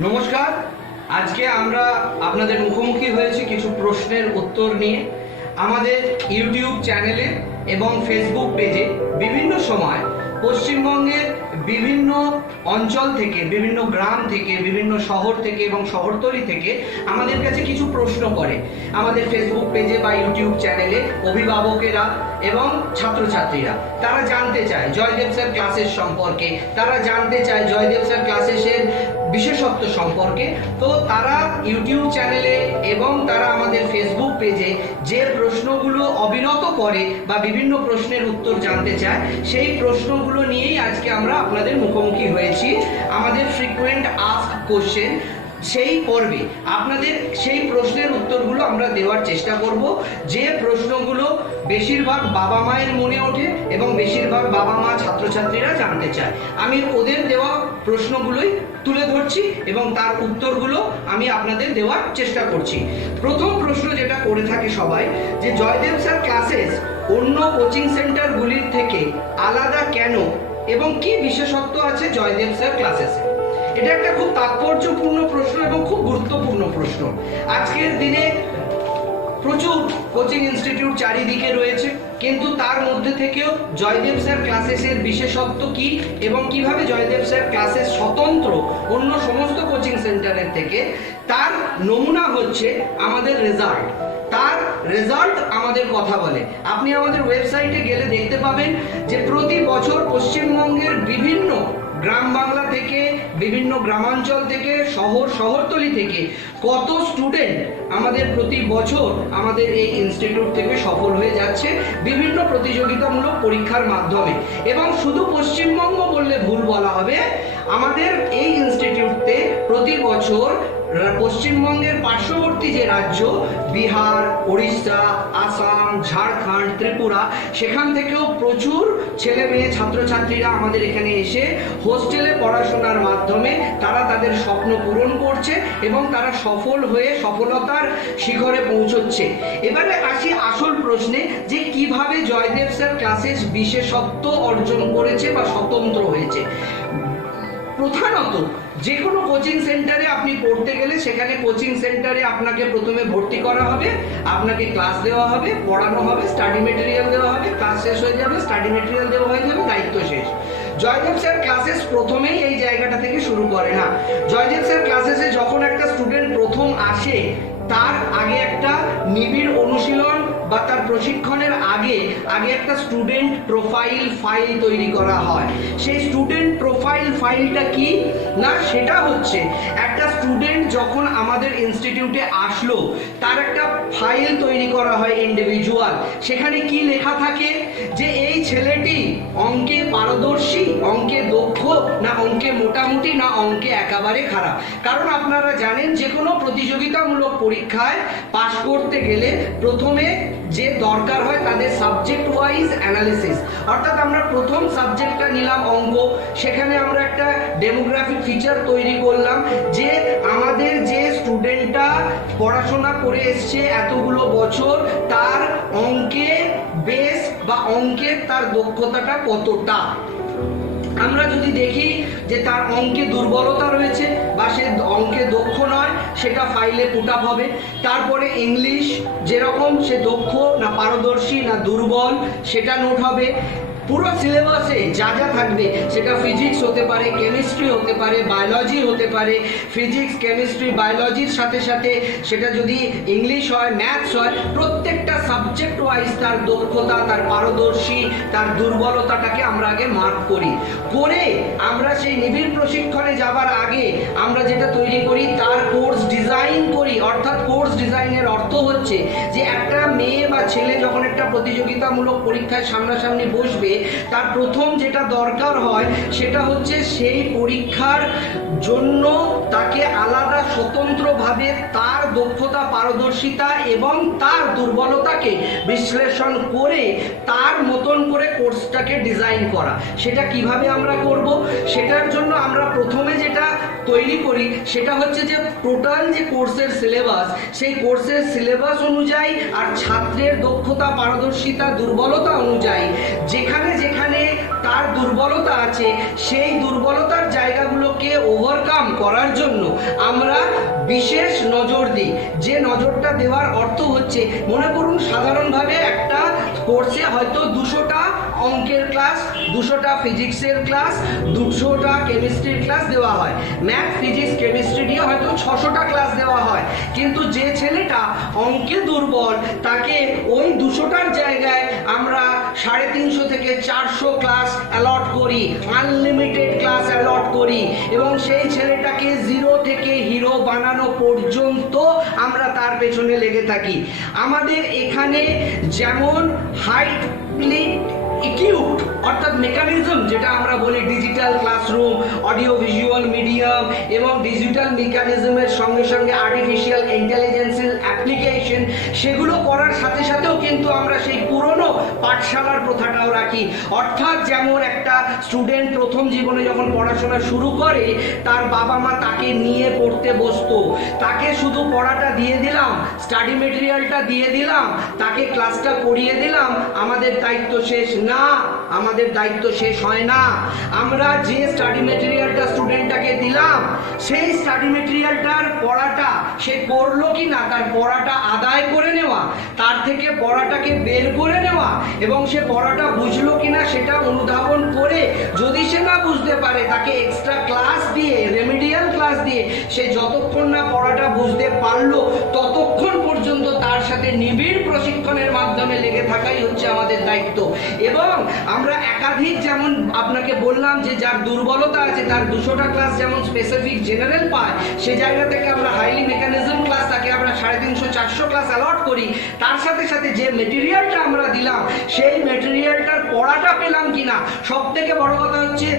নমস্কার। আজকে আমরা আপনাদের মুখোমুখি হয়েছি কিছু প্রশ্নের উত্তর নিয়ে। আমাদের ইউটিউব চ্যানেলে এবং ফেসবুক পেজে বিভিন্ন সময় পশ্চিমবঙ্গের বিভিন্ন অঞ্চল থেকে, বিভিন্ন গ্রাম থেকে, বিভিন্ন শহর থেকে এবং শহরতলি থেকে আমাদের কাছে কিছু প্রশ্ন করে। আমাদের ফেসবুক পেজে বা ইউটিউব চ্যানেলে অভিভাবকেরা এবং ছাত্রছাত্রীরা তারা জানতে চায় জয়দেব স্যার ক্লাসেস সম্পর্কে, তারা জানতে চায় জয়দেব স্যার ক্লাসেসের বিশেষত্ব সম্পর্কে। তো তারা ইউটিউব চ্যানেলে এবং তারা আমাদের ফেসবুক পেজে যে প্রশ্নগুলো অবিরত করে বা বিভিন্ন প্রশ্নের উত্তর জানতে চায়, সেই প্রশ্নগুলো নিয়েই আজকে আমরা আপনাদের মুখোমুখি হয়েছি। আমাদের ফ্রিকোয়েন্ট আস্ক কোশ্চেন সেই পর্বে আপনাদের সেই প্রশ্নের উত্তরগুলো আমরা দেওয়ার চেষ্টা করব, যে প্রশ্নগুলো বেশিরভাগ বাবা মায়ের মনে ওঠে এবং বেশিরভাগ বাবা মা ছাত্রছাত্রীরা জানতে চায়। আমি ওদের দেওয়া প্রশ্নগুলোই তুলে ধরছি এবং তার উত্তরগুলো আমি আপনাদের দেওয়ার চেষ্টা করছি। প্রথম প্রশ্ন যেটা করে থাকে সবাই, যে জয়দেব স্যার ক্লাসেস অন্য কোচিং সেন্টারগুলির থেকে আলাদা কেন এবং কি বিশেষত্ব আছে জয়দেব স্যার ক্লাসেসে। এটা একটা খুব তাৎপর্যপূর্ণ প্রশ্ন এবং খুব গুরুত্বপূর্ণ প্রশ্ন। আজকের দিনে প্রচুর কোচিং ইনস্টিটিউট চারিদিকে রয়েছে, কিন্তু তার মধ্যে থেকেও জয়দেব স্যার ক্লাসেসের বিশেষত্ব কি এবং কিভাবে জয়দেব স্যার ক্লাসেস স্বতন্ত্র অন্য সমস্ত কোচিং সেন্টারের থেকে, তার নমুনা হচ্ছে আমাদের রেজাল্ট। তার রেজাল্ট আমাদের কথা বলে। আপনি আমাদের ওয়েবসাইটে গেলে দেখতে পাবেন যে প্রতি বছর পশ্চিমবঙ্গের বিভিন্ন গ্রাম বাংলা থেকে, বিভিন্ন গ্রামাঞ্চল থেকে, শহরতলি থেকে কত স্টুডেন্ট আমাদের প্রতি বছর আমাদের এই ইনস্টিটিউট থেকে সফল হয়ে যাচ্ছে বিভিন্ন প্রতিযোগিতামূলক পরীক্ষার মাধ্যমে। এবং শুধু পশ্চিমবঙ্গ বললে ভুল বলা হবে, আমাদের এই ইনস্টিটিউটে প্রতি বছর পশ্চিমবঙ্গের পার্শ্ববর্তী যে রাজ্য বিহার, উড়িষ্যা, আসাম, ঝাড়খণ্ড, ত্রিপুরা, সেখান থেকেও প্রচুর ছেলে মেয়ে ছাত্রছাত্রীরা আমাদের এখানে এসে হোস্টেলে পড়াশোনার মাধ্যমে তারা তাদের স্বপ্ন পূরণ করছে এবং তারা সফল হয়ে সফলতার শিখরে পৌঁছচ্ছে। এবারে আসি আসল প্রশ্নে, যে কিভাবে জয়দেব স্যার ক্লাসেস বিশেষত্ব অর্জন করেছে বা স্বতন্ত্র হয়েছে। প্রধানত যে কোনো কোচিং সেন্টারে আপনি পড়তে গেলে সেখানে কোচিং সেন্টারে আপনাকে প্রথমে ভর্তি করা হবে, আপনাকে ক্লাস দেওয়া হবে, পড়ানো হবে, স্টাডি মেটেরিয়াল দেওয়া হবে, ক্লাস শেষ হয়ে যাবে, স্টাডি মেটেরিয়াল দেওয়া হয়ে যাবে, দায়িত্ব শেষ। জয়দেব স্যার ক্লাসেস প্রথমেই এই জায়গাটা থেকে শুরু করে না। জয়দেব স্যার ক্লাসেসে যখন একটা স্টুডেন্ট প্রথম আসে, তার আগে একটা নিবিড় অনুশীলন বা তার প্রশিক্ষণের আগে একটা স্টুডেন্ট প্রোফাইল ফাইল তৈরি করা হয়। সেই স্টুডেন্ট প্রোফাইল ফাইলটা কি না, সেটা হচ্ছে একটা স্টুডেন্ট যখন আমাদের ইনস্টিটিউটে আসলো, তার একটা ফাইল তৈরি করা হয় ইন্ডিভিজুয়াল। সেখানে কি লেখা থাকে, যে এই ছেলেটি অঙ্কে পারদর্শী, অঙ্কে দক্ষ, না অঙ্কে মোটামুটি, না অঙ্কে একেবারে খারাপ। কারণ আপনারা জানেন যে কোনো প্রতিযোগিতামূলক পরীক্ষায় পাশ করতে গেলে প্রথমে যে দরকার হয় তাদের সাবজেক্ট ওয়াইজ অ্যানালিসিস। অর্থাৎ আমরা প্রথম সাবজেক্টটা নিলাম অঙ্ক, সেখানে আমরা একটা ডেমোগ্রাফিক ফিচার তৈরি করলাম, যে আমাদের যে স্টুডেন্টটা পড়াশোনা করে এসছে এতগুলো বছর, তার অঙ্কে বেস বা অঙ্কের তার দক্ষতাটা কতটা। আমরা যদি দেখি যে তার অঙ্কে দুর্বলতা রয়েছে বা সে অঙ্কে দক্ষ নয়, সেটা ফাইলে পুট আপ হবে। তারপরে ইংলিশ যেরকম সে দক্ষ না পারদর্শী না দুর্বল, সেটা নোট হবে। পুরো সিলেবাসে যা যা থাকবে, সেটা ফিজিক্স হতে পারে, কেমিস্ট্রি হতে পারে, বায়োলজি হতে পারে, ফিজিক্স, কেমিস্ট্রি, বায়োলজির সাথে সাথে সেটা যদি ইংলিশ হয়, ম্যাথস হয়, প্রত্যেকটা সাবজেক্ট ওয়াইজ তার দক্ষতা, তার পারদর্শী, তার দুর্বলতাটাকে আমরা আগে মার্ক করি। করে আমরা সেই নিবিড় প্রশিক্ষণে যাবার আগে আমরা যেটা তৈরি করি, তার কোর্স ডিজাইন করি। অর্থাৎ কোর্স ডিজাইনের অর্থ হচ্ছে যে একটা মেয়ে বা ছেলে যখন একটা প্রতিযোগিতামূলক পরীক্ষায় সামনাসামনি বসবে, তার প্রথম যেটা দরকার হয় সেটা হচ্ছে সেই পরীক্ষার জন্য তাকে আলাদা স্বতন্ত্রভাবে তার দক্ষতা, পারদর্শিতা এবং তার দুর্বলতাকে বিশ্লেষণ করে তার মতন করে কোর্সটাকে ডিজাইন করা। সেটা কিভাবে আমরা করব, সেটার জন্য আমরা প্রথমে যেটা তৈরি করি সেটা হচ্ছে যে টোটাল যে কোর্সের সিলেবাস, সেই কোর্সের সিলেবাস অনুযায়ী আর ছাত্রের দক্ষতা, পারদর্শিতা, দুর্বলতা অনুযায়ী যেখানে যেখানে তার দুর্বলতা আছে সেই দুর্বলতার জায়গাগুলোকে ওভারকাম করার জন্য আমরা বিশেষ নজর দিই। যে নজরটা দেওয়ার অর্থ হচ্ছে, মনে করুন সাধারণভাবে একটা কোর্সে হয়তো 200টা অঙ্কের ক্লাস, 200টা ফিজিক্সের ক্লাস, 200টা কেমিস্ট্রির ক্লাস দেওয়া হয়। ম্যাথ, ফিজিক্স, কেমিস্ট্রি দিয়ে হয়তো 600টা ক্লাস দেওয়া হয়। কিন্তু যে ছেলেটা অঙ্কে দুর্বল তাকে ওই 200টার জায়গায় আমরা 350 থেকে 400 ক্লাস অ্যালট করি, আনলিমিটেড ক্লাস অ্যালট করি, এবং সেই ছেলেটাকে জিরো থেকে হিরো বানানো পর্যন্ত আমরা তার পেছনে লেগে থাকি। আমাদের এখানে যেমন হাইলি ইকুইপড অর্থাৎ মেকানিজম, যেটা আমরা বলি digital classroom, audio visual medium এবং ডিজিটাল মেকানিজমের সঙ্গে সঙ্গে আর্টিফিশিয়াল ইন্টেলিজেন্সের অ্যাপ্লিকেশন, সেগুলো করার সাথে সাথেও কিন্তু আমরা সেই পুরনো পাঠশালার প্রথাটাও রাখি। অর্থাৎ যেমন একটা স্টুডেন্ট প্রথম জীবনে যখন পড়াশোনা শুরু করে তার বাবা মা তাকে নিয়ে পড়তে বসতো, তাকে শুধু পড়াটা দিয়ে দিলাম, স্টাডি মেটেরিয়ালটা দিয়ে দিলাম, তাকে ক্লাসটা করিয়ে দিলাম, আমাদের দায়িত্ব শেষ না। আমাদের দায়িত্ব শেষ হয় না। আমরা যে স্টাডি মেটেরিয়ালটা স্টুডেন্টটাকে দিলাম সেই স্টাডি মেটেরিয়ালটার পড়াটা সে করলো কি না, তার পড়াটা আদায় করে নেওয়া, তার থেকে পড়াটাকে বের করে নেওয়া এবং সে পড়াটা বুঝলো কিনা সেটা অনুধাবন করে, যদি সে না বুঝতে পারে তাকে এক্সট্রা ক্লাস দিয়ে, রেমিডিয়াল ক্লাস দিয়ে সে যতক্ষণ না পড়াটা বুঝতে পারলো ততক্ষণ পর্যন্ত তার সাথে নিবিড় প্রশিক্ষণের মাধ্যমে লেগে থাকাই হচ্ছে আমাদের দায়িত্ব। এবং আমরা একাধিক, যেমন আপনাকে বললাম যে যার দুর্বলতা আছে তার 200টা ক্লাস যেমন স্পেসিফিক জেনারেল পায়, সে জায়গা থেকে আমরা হাইলি মেকানিজম ক্লাস তাকে আমরা 350-400 ক্লাস অ্যালট করি। তার সাথে সাথে যে মেটেরিয়ালটা আমরা দিলাম সেই মেটেরিয়ালটার পড়াটা পেলাম কিনা। সব থেকে বড় কথা হচ্ছে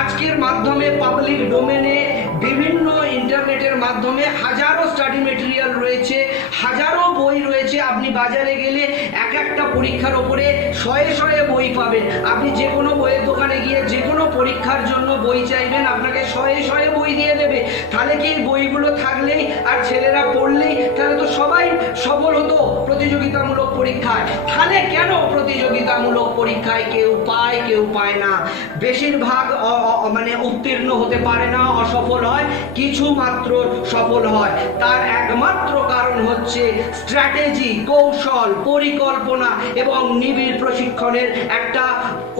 আজকের মাধ্যমে পাবলিক ডোমেনে বিভিন্ন ইন্টারনেটের মাধ্যমে হাজারো স্টাডি মেটেরিয়াল রয়েছে, হাজারো বই রয়েছে। আপনি বাজারে গেলে এক একটা পরীক্ষার ওপরে শয়ে শয়ে বই পাবেন। আপনি যে কোনো বইয়ের দোকানে গিয়ে যে কোনো পরীক্ষার জন্য বই চাইবেন, আপনাকে শয়ে শয়ে বই দিয়ে দেবে। তাহলে কি বইগুলো থাকলেই আর ছেলেরা পড়লেই তাহলে তো সবাই সফল হতো প্রতিযোগিতামূলক পরীক্ষায়? তাহলে কেন প্রতিযোগিতামূলক পরীক্ষায় কেউ পায় কেউ পায় না? বেশিরভাগ মানে উত্তীর্ণ হতে পারে না, অসফল হয়, কিছু মাত্র সফল হয়। তার একমাত্র কারণ হচ্ছে স্ট্র্যাটেজি, কৌশল, পরিকল্পনা এবং নিবিড় প্রশিক্ষণের একটা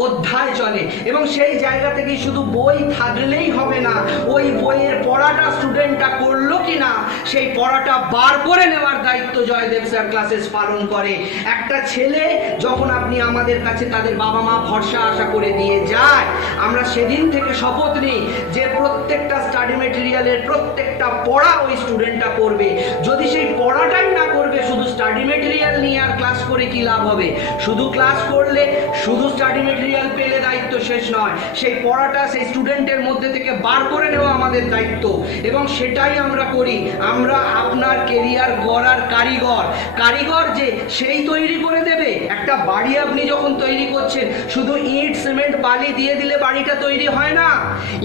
অধ্যায় চলে। এবং সেই জায়গা থেকে শুধু বই থাকলেই হবে না, ওই বইয়ের পড়াটা স্টুডেন্টটা করলো কিনা সেই পড়াটা বার করে নেওয়ার দায়িত্ব জয়দেব স্যার ক্লাসেস পালন করে। একটা ছেলে যখন আপনি আমাদের কাছে তাদের বাবা মা ভরসা আশা করে দিয়ে যায়, আমরা সেদিন থেকে শপথ নিই যে প্রত্যেকটা স্টাডি মেটেরিয়ালের প্রত্যেকটা পড়া ওই স্টুডেন্টটা করবে। যদি সেই পড়াটাই না করবে, শুধু স্টাডি মেটেরিয়াল নিয়ে আর ক্লাস করে কি লাভ হবে? শুধু ক্লাস করলে, শুধু স্টাডি মেটেরিয়াল পেলে দায়িত্ব শেষ নয়। সেই পড়াটা সেই স্টুডেন্টের মধ্যে থেকে বার করে নেওয়া আমাদের দায়িত্ব, এবং সেটাই আমরা করি। আমরা আপনার কেরিয়ার গড়ার কারিগর। কারিগর যে সেই তৈরি করে দেবে। একটা বাড়ি আপনি যখন তৈরি করছেন, শুধু ইট সিমেন্ট বালি দিয়ে দিলে বাড়িটা তৈরি হয় না।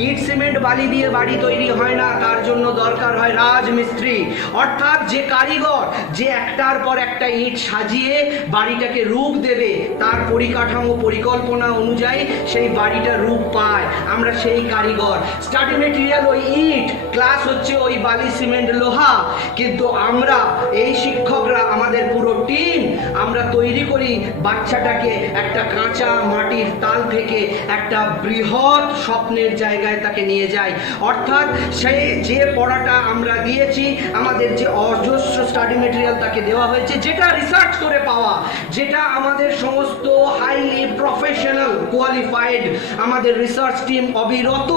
ইট সিমেন্ট বালি দিয়ে বাড়ি তৈরি হয় না, তার জন্য দরকার হয় রাজমিস্ত্রি, অর্থাৎ যে কারিগর, যে একটার পর একটা ইট সাজিয়ে বাড়িটাকে রূপ দেবে, তার পরিকাঠামো পরিকল্পনা অনুযায়ী সেই বাড়িটা রূপ পায়। আমরা সেই কারিগর। স্টাডি মেটেরিয়াল ওই ইট, ক্লাস হচ্ছে ওই বালি সিমেন্ট লোহা। কিন্তু আমরা এই শিক্ষকরা, আমাদের পুরো টিম, আমরা তৈরি করি বাচ্চাটাকে একটা কাঁচা মাটির তাল থেকে একটা বৃহৎ স্বপ্নের জায়গায় তাকে নিয়ে যাই। অর্থাৎ সেই যে পড়াটা আমরা দিয়েছি, আমাদের যে অজস্র স্টাডি মেটেরিয়াল তাকে দেওয়া হয়েছে, যেটা রিসার্চ করে পাওয়া, যেটা আমাদের সমস্ত হাইলি প্রফেশনাল কোয়ালিফাইড আমাদের রিসার্চ টিম অবিরত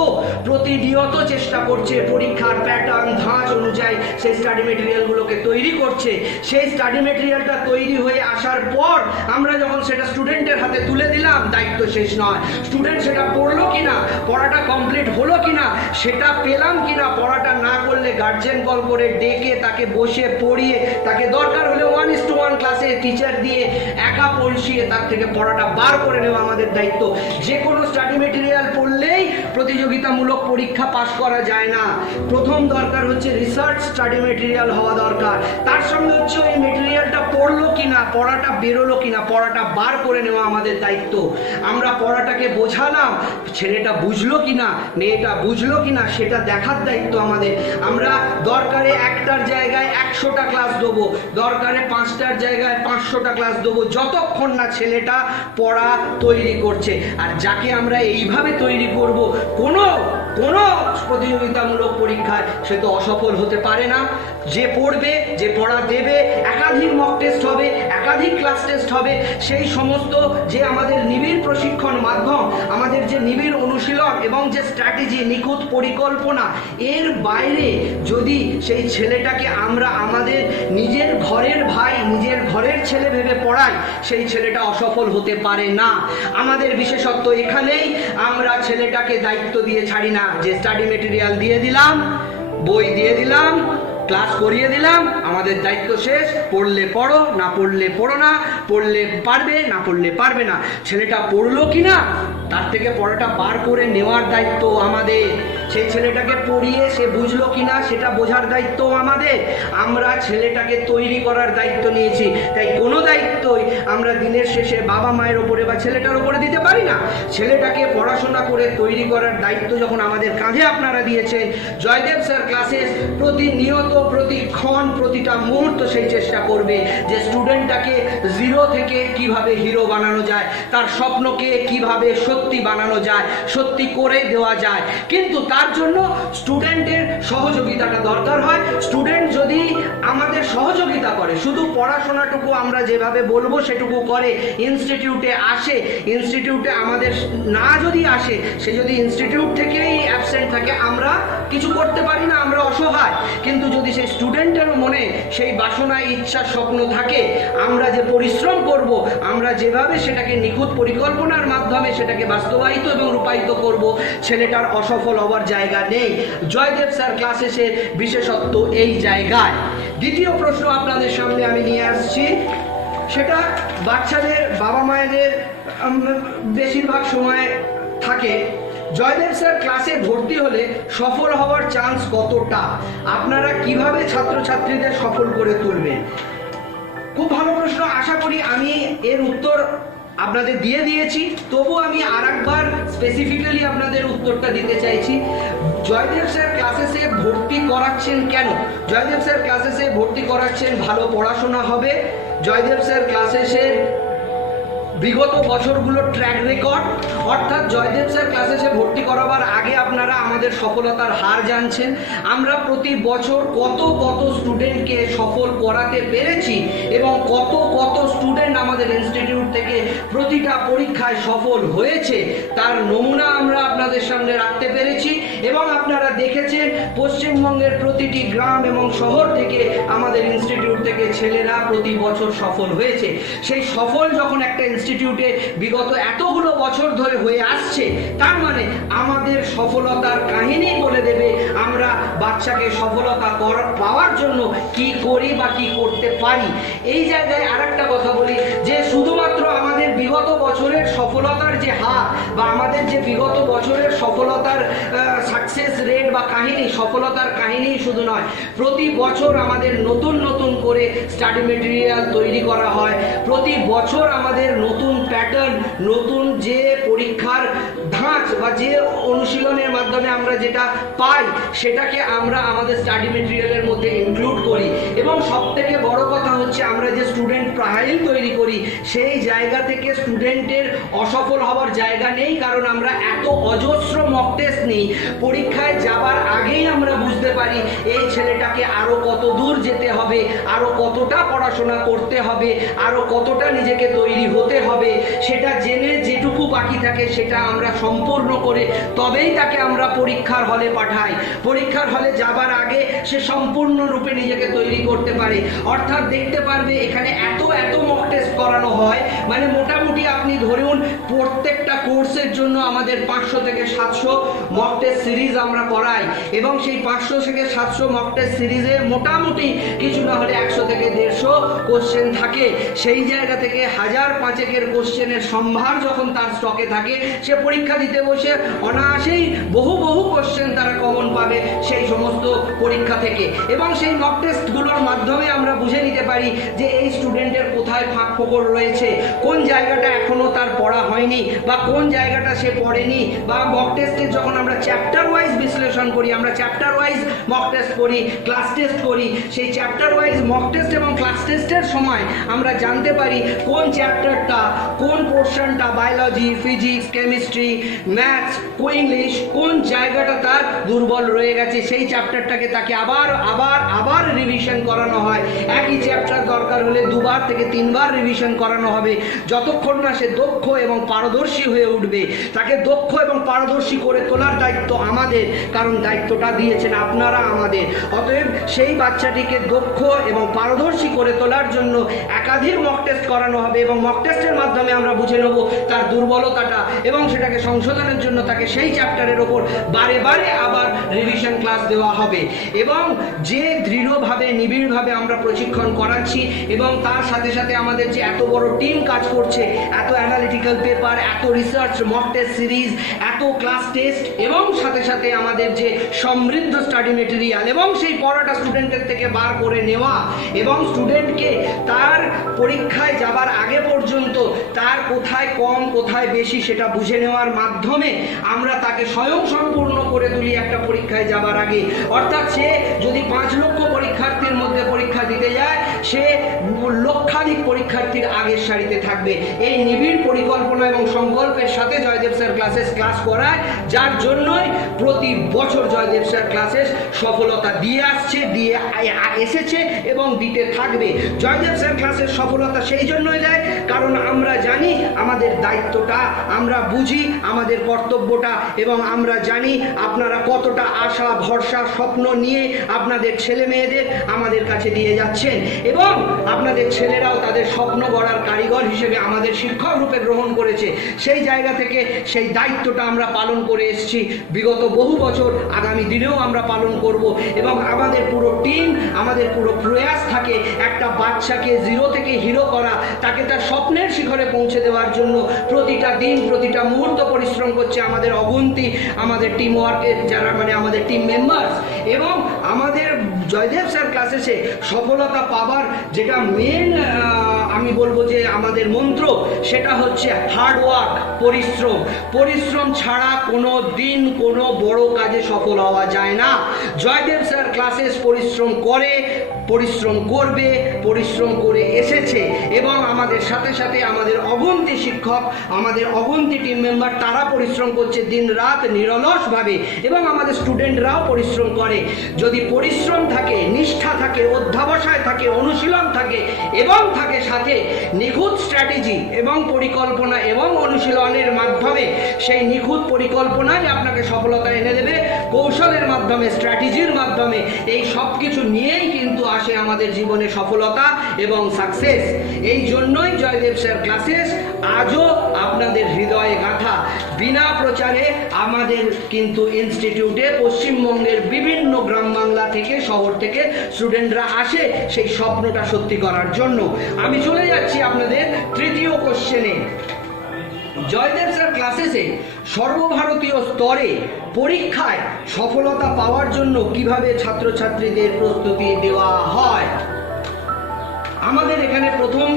প্রতিনিয়ত চেষ্টা করছে পরীক্ষার প্যাটার্ন ধাঁচ অনুযায়ী সেই স্টাডি মেটেরিয়ালগুলোকে তৈরি করছে। সেই স্টাডি মেটেরিয়ালটা তৈরি হয়ে আসার পর আমরা যখন সেটা স্টুডেন্টের হাতে তুলে দিলাম, দায়িত্ব শেষ নয়। স্টুডেন্ট সেটা পড়লো কিনা, পড়াটা কমপ্লিট হলো কিনা, সেটা পেলাম কিনা, পড়াটা না করলে গার্জেন কল করে ডেকে তাকে বসে পড়িয়ে, তাকে দরকার হলে 1:1 ক্লাসে টিচার দিয়ে একা পড়িয়ে তার থেকে পড়াটা বার করে নেওয়া আমাদের দায়িত্ব। যে কোনো স্টাডি মেটেরিয়াল পড়লেই প্রতিযোগিতামূলক পরীক্ষা পাশ করা যায় না। প্রথম দরকার হচ্ছে রিসার্চ স্টাডি মেটেরিয়াল হওয়া দরকার। তার সঙ্গে হচ্ছে ওই মেটেরিয়ালটা পড়লো কিনা, পড়াটা বেরোলো কিনা, পড়াটা বার করে নেওয়া আমাদের দায়িত্ব। আমরা পড়াটাকে বোঝালাম, ছেলেটা বুঝলো কিনা, মেয়েটা বুঝলো কিনা, সেটা দেখার দায়িত্ব আমাদের। আমরা দরকারে একটার জায়গায় 100টা ক্লাস দেবো, দরকারে 5টার জায়গায় 500টা ক্লাস দেবো, যতক্ষণ না ছেলেটা পড়া তৈরি করছে। আর যাকে আমরা এইভাবে তৈরি করব, কোনো প্রতিযোগিতামূলক পরীক্ষায় সে তো অসফল হতে পারে না। যে পড়বে, যে পড়া দেবে, একাধিক মক টেস্ট হবে, একাধিক ক্লাস টেস্ট হবে, সেই সমস্ত যে আমাদের নিবিড় প্রশিক্ষণ মাধ্যম, আমাদের যে নিবিড় অনুশীলন এবং যে স্ট্র্যাটেজি, নিখুঁত পরিকল্পনা, এর বাইরে যদি সেই ছেলেটাকে আমরা আমাদের নিজের ঘরের ভাই, নিজের ঘরের ছেলে ভেবে পড়াই, সেই ছেলেটা অসফল হতে পারে না। আমাদের বিশেষত্ব এখানেই, আমরা ছেলেটাকে দায়িত্ব দিয়ে ছাড়ি না যে স্টাডি মেটেরিয়াল দিয়ে দিলাম, বই দিয়ে দিলাম, ক্লাস করিয়ে দিলাম, আমাদের দায়িত্ব শেষ, পড়লে পড়ো, না পড়লে পড়ো না, পড়লে পারবে, না পড়লে পারবে না। ছেলেটা পড়লো কিনা তার থেকে পড়াটা বার করে নেওয়ার দায়িত্ব আমাদের। সেই ছেলেটাকে পড়িয়ে সে বুঝলো কিনা সেটা বোঝার দায়িত্ব আমাদের। আমরা ছেলেটাকে তৈরি করার দায়িত্ব নিয়েছি। তাই কোনো দায়িত্বই আমরা দিনের শেষে বাবা মায়ের ওপরে বা ছেলেটার ওপরে দিতে পারি না। ছেলেটাকে পড়াশোনা করে তৈরি করার দায়িত্ব যখন আমাদের কাঁধে আপনারা দিয়েছেন, জয়দেব স্যার ক্লাসেস প্রতিনিয়ত, প্রতিক্ষণ, প্রতিটা মুহূর্ত সেই চেষ্টা করবে যে স্টুডেন্টটাকে জিরো থেকে কিভাবে হিরো বানানো যায়, তার স্বপ্নকে কিভাবে সত্যি বানানো যায়, সত্যি করে দেওয়া যায়। কিন্তু তার জন্য স্টুডেন্টের সহযোগিতাটা দরকার হয়। স্টুডেন্ট যদি আমাদের সহযোগিতা করে, শুধু পড়াশোনাটুকু আমরা যেভাবে বলবো সেটুকু করে, ইনস্টিটিউটে আসে, ইনস্টিটিউটে আমাদের না যদি আসে, সে যদি ইনস্টিটিউট থেকেই অ্যাবসেন্ট থাকে, আমরা কিছু করতে পারি না, আমরা অসহায়। কিন্তু যদি সেই স্টুডেন্টের মনে সেই বাসনা, ইচ্ছা, স্বপ্ন থাকে, আমরা যে পরিশ্রম করব, আমরা যেভাবে সেটাকে নিখুঁত পরিকল্পনার মাধ্যমে সেটাকে বাস্তবায়িত এবং রূপায়িত করব, ছেলেটার অসফল হওয়ার জায়গা নেই। জয়দেব স্যার ক্লাসেসের বিশেষত্ব এই জায়গায়। দ্বিতীয় প্রশ্ন আপনাদের সামনে আমি নিয়ে আসছি, সেটা বাচ্চাদের বাবা মায়েদের বেশিরভাগ সময় থাকে, জয়দেব স্যার ক্লাসে ভর্তি হলে সফল হওয়ার চান্স কতটা, আপনারা কিভাবে ছাত্রছাত্রীদের সফল করে তুলবেন? খুব ভালো প্রশ্ন। আশা করি আমি এর উত্তর আপনাদের দিয়ে দিয়েছি, তবু আমি আরেকবার স্পেসিফিক্যালি আপনাদের উত্তরটা দিতে চাইছি। জয়দেব স্যার ক্লাসেসে ভর্তি করাচ্ছেন কেন? জয়দেব স্যার ক্লাসেসে ভর্তি করাচ্ছেন ভালো পড়াশোনা হবে, জয়দেব স্যার ক্লাসেসের বিগত বছরগুলোর ট্র্যাক রেকর্ড, অর্থাৎ জয়দেব স্যার ক্লাসেসে ভর্তি করাবার আগে আপনারা আমাদের সফলতার হার জানছেন। আমরা প্রতি বছর কত স্টুডেন্টকে সফল করাতে পেরেছি এবং কত স্টুডেন্ট আমাদের ইনস্টিটিউট থেকে প্রতিটা পরীক্ষায় সফল হয়েছে, তার নমুনা আমরা আপনাদের সামনে রাখতে পেরেছি। এবং আপনারা দেখেছেন পশ্চিমবঙ্গের প্রতিটি গ্রাম এবং শহর থেকে আমাদের ইনস্টিটিউট থেকে ছেলেরা প্রতি বছর সফল হয়েছে। সেই সফল যখন একটা ইনস্টিটিউটে বিগত এতগুলো বছর ধরে হয়ে আসছে, তার মানে আমাদের সফলতার কাহিনী বলে দেবে আমরা বাচ্চাকে সফলতা পাওয়ার জন্য কি করি বা কি করতে পারি। এই জায়গায় আরেকটা কথা বলি যে শুধুমাত্র আমাদের বিগত বছরের সফলতার যে হার বা আমাদের যে বিগত বছরের সফলতার সাকসেস রেট বা কাহিনী, সফলতার কাহিনী শুধু নয়, প্রতি বছর আমাদের নতুন করে স্টাডি মেটেরিয়াল তৈরি করা হয়, প্রতি বছর আমাদের নতুন প্যাটার্ন, নতুন যে পরীক্ষার ধাঁচ বা যে অনুশীলনের মাধ্যমে আমরা যেটা পাই সেটাকে আমরা আমাদের স্টাডি মেটেরিয়ালের মধ্যে ইনক্লুড করি। এবং সবথেকে বড় কথা হচ্ছে আমরা যে স্টুডেন্ট প্রোফাইল তৈরি করি, সেই জায়গা থেকে স্টুডেন্টের অসফল হওয়ার জায়গা নেই, কারণ আমরা এত অজস্র মক টেস্ট নিই, পরীক্ষায় যাবার আগেই আমরা বুঝতে পারি এই ছেলেটাকে আরো কত দূর যেতে হবে, আরো কতটা পড়াশোনা করতে হবে, আরো কতটা নিজেকে তৈরি হতে হবে, সেটা জেনে যেটুকু বাকি থাকে সেটা আমরা সম্পূর্ণ করে তবেই তাকে আমরা পরীক্ষার হলে পাঠাই। পরীক্ষার হলে যাবার আগে সে সম্পূর্ণরূপে নিজেকে তৈরি করতে পারে। অর্থাৎ দেখতে পারবে এখানে এত মক টেস্ট করানো হয়, মানে মোটামুটি আপনি ধরুন প্রত্যেকটা কোর্সের জন্য আমাদের 500 থেকে 700 মক টেস্ট সিরিজ আমরা করাই এবং সেই 500 থেকে 700 মক টেস্ট সিরিজে মোটামুটি কিছু না হলে 100 থেকে 150 কোশ্চেন থাকে। সেই জায়গা থেকে 1000 পাঁচেকের কোশ্চেনের সম্ভার যখন তার স্টকে থাকে, সে পরীক্ষা দিতে বসে অনায়াসেই বহু বহু কোশ্চেন তারা কমন পাবে সেই সমস্ত পরীক্ষা থেকে, এবং সেই মক টেস্টগুলোর মাধ্যমে আমরা বুঝে নিতে পারি যে এই স্টুডেন্টের কোথায় ফাঁক ফোকর রয়েছে, কোন জায়গাটা এখনো তার পড়া হয়নি বা কোন জায়গাটা সে পড়েনি। বা মক টেস্টের যখন আমরা চ্যাপ্টার ওয়াইজ বিশ্লেষণ করি, আমরা চ্যাপ্টার ওয়াইজ মক টেস্ট করি, ক্লাস টেস্ট করি, সেই চ্যাপ্টার ওয়াইজ মক টেস্ট এবং ক্লাস টেস্টের সময় আমরা জানতে পারি কোন চ্যাপ্টারটা, কোন পোর্শনটা, biology, physics, chemistry, maths, English, কোন জায়গাটা তার দুর্বল রয়ে গেছে, সেই চ্যাপ্টারটাকে তাকে আবার আবার আবার রিভিশন করানো হয়। একই চ্যাপ্টার দরকার হলে 2বার থেকে 3বার রিভিশন করানো হবে, যতক্ষণ না সে দক্ষ এবং পারদর্শী হয়ে উঠবে। তাকে দক্ষ এবং পারদর্শী করে তোলার দায়িত্ব আমাদের, কারণ দায়িত্বটা দিয়েছেন আপনারা আমাদের। অতএব সেই বাচ্চাটিকে দক্ষ এবং পারদর্শী করে তোলার জন্য একাধিক মক টেস্ট করানো হবে, এবং মক টেস্টের মাধ্যমে আমরা বুঝে নেব তার দুর্বলতাটা, এবং সেটাকে সংশোধনের জন্য তাকে সেই চ্যাপ্টারের ওপর বারে বারে আবার রিভিশন ক্লাস দেওয়া হবে। এবং যে দৃঢ়ভাবে নিবিড়ভাবে আমরা প্রশিক্ষণ করাচ্ছি, এবং তার সাথে সাথে আমাদের যে এত বড় টিম কাজ করছে, এত অ্যানালিটিক্যাল পেপার, এত রিসার্চ, মক টেস্ট সিরিজ, এত ক্লাস টেস্ট, এবং সাথে সাথে আমাদের যে সমৃদ্ধ স্টাডি মেটেরিয়াল, এবং সেই পড়াটা স্টুডেন্টের থেকে বার করে নেওয়া, এবং স্টুডেন্টকে তার পরীক্ষায় যাবার আগে পর্যন্ত তার কোথায় কম কোথায় বেশি সেটা বুঝে নেওয়ার মাধ্যমে আমরা তাকে স্বয়ংসম্পূর্ণ করে তুলি একটা পরীক্ষায় যাবার আগে। অর্থাৎ সে যদি 5 লক্ষ পরীক্ষার্থীর মধ্যে পরীক্ষা দিতে যায়, সে লক্ষাধিক পরীক্ষার্থীর আগের সারিতে থাকবে। এই নিবিড় পরিকল্পনা এবং সংকল্পের সাথে জয়দেব স্যার ক্লাস করায়, যার জন্যই প্রতি বছর জয়দেব স্যার ক্লাসেস সফলতা দিয়ে আসছে, দিয়ে এসেছে এবং দিতে থাকবে। জয়দেব স্যার ক্লাসের সফলতা সেই জন্যই দেয় কারণ আমরা জানি আমাদের দায়িত্বটা, আমরা বুঝি আমাদের কর্তব্যটা, এবং আমরা জানি আপনারা কতটা আশা ভরসা স্বপ্ন নিয়ে আপনাদের ছেলে মেয়েদের আমাদের কাছে দিয়ে যাচ্ছেন, এবং আপনাদের ছেলেরাও তাদের স্বপ্ন গড়ার কারিগর হিসেবে আমাদের শিক্ষক রূপে গ্রহণ করেছে। সেই জায়গা থেকে সেই দায়িত্বটা আমরা পালন করে এসেছি বিগত বহু বছর, আগামী দিনেও আমরা পালন করব। এবং আমাদের পুরো টিম, আমাদের পুরো প্রয়াস থাকে একটা বাচ্চাকে জিরো থেকে হিরো করা, তাকে তার স্বপ্নের শিখরে পৌঁছে দেওয়ার জন্য প্রতিটা দিন প্রতিটা মুহূর্ত পরিশ্রম করছে আমাদের অগুন্তি, আমাদের টিম ওয়ার্কের যারা আমাদের টিম মেম্বার্স। এবং আমাদের জয়দেব স্যার ক্লাসেসে সফলতা পাবার যেটা মেন আমি বলবো যে আমাদের মন্ত্র, সেটা হচ্ছে হার্ড ওয়ার্ক, পরিশ্রম। পরিশ্রম ছাড়া কোনো দিন কোনো বড় কাজে সফল হওয়া যায় না। জয়দেব স্যার ক্লাসেস পরিশ্রম করে, পরিশ্রম করবে, পরিশ্রম করে এসেছে, এবং আমাদের সাথে সাথে আমাদের অগুন্তি শিক্ষক, আমাদের অগুন্তি টিম মেম্বার, তারা পরিশ্রম করছে দিন রাত নিরলসভাবে, এবং আমাদের স্টুডেন্টরাও পরিশ্রম করে। যদি পরিশ্রম থাকে, নিষ্ঠা থাকে, অধ্যাবসায় থাকে, অনুশীলন থাকে, এবং থাকে সাথে নিখুঁত স্ট্র্যাটেজি এবং পরিকল্পনা এবং অনুশীলনের মাধ্যমে, সেই নিখুঁত পরিকল্পনাই আপনাকে সফলতা এনে দেবে। কৌশলের মাধ্যমে, স্ট্র্যাটেজির মাধ্যমে, এই সব কিছু নিয়েই কিন্তু আসে আমাদের জীবনে সফলতা এবং সাকসেস। এই জন্যই জয়দেব স্যার ক্লাসেস আজও আপনাদের হৃদয়ে গাঁথা। বিনা প্রচারে আমাদের কিন্তু ইনস্টিটিউটে পশ্চিমবঙ্গের বিভিন্ন গ্রাম বাংলা থেকে, শহর থেকে স্টুডেন্টরা আসে সেই স্বপ্নটা সত্যি করার জন্য। আমি চলে যাচ্ছি আপনাদের তৃতীয় কোশ্চেনে। জয়দেব স্যার ক্লাসেসে সর্বভারতীয় স্তরে পরীক্ষায় সফলতা পাওয়ার জন্য কিভাবে ছাত্রছাত্রীদের প্রস্তুতি দেওয়া হয়। আমাদের এখানে প্রথম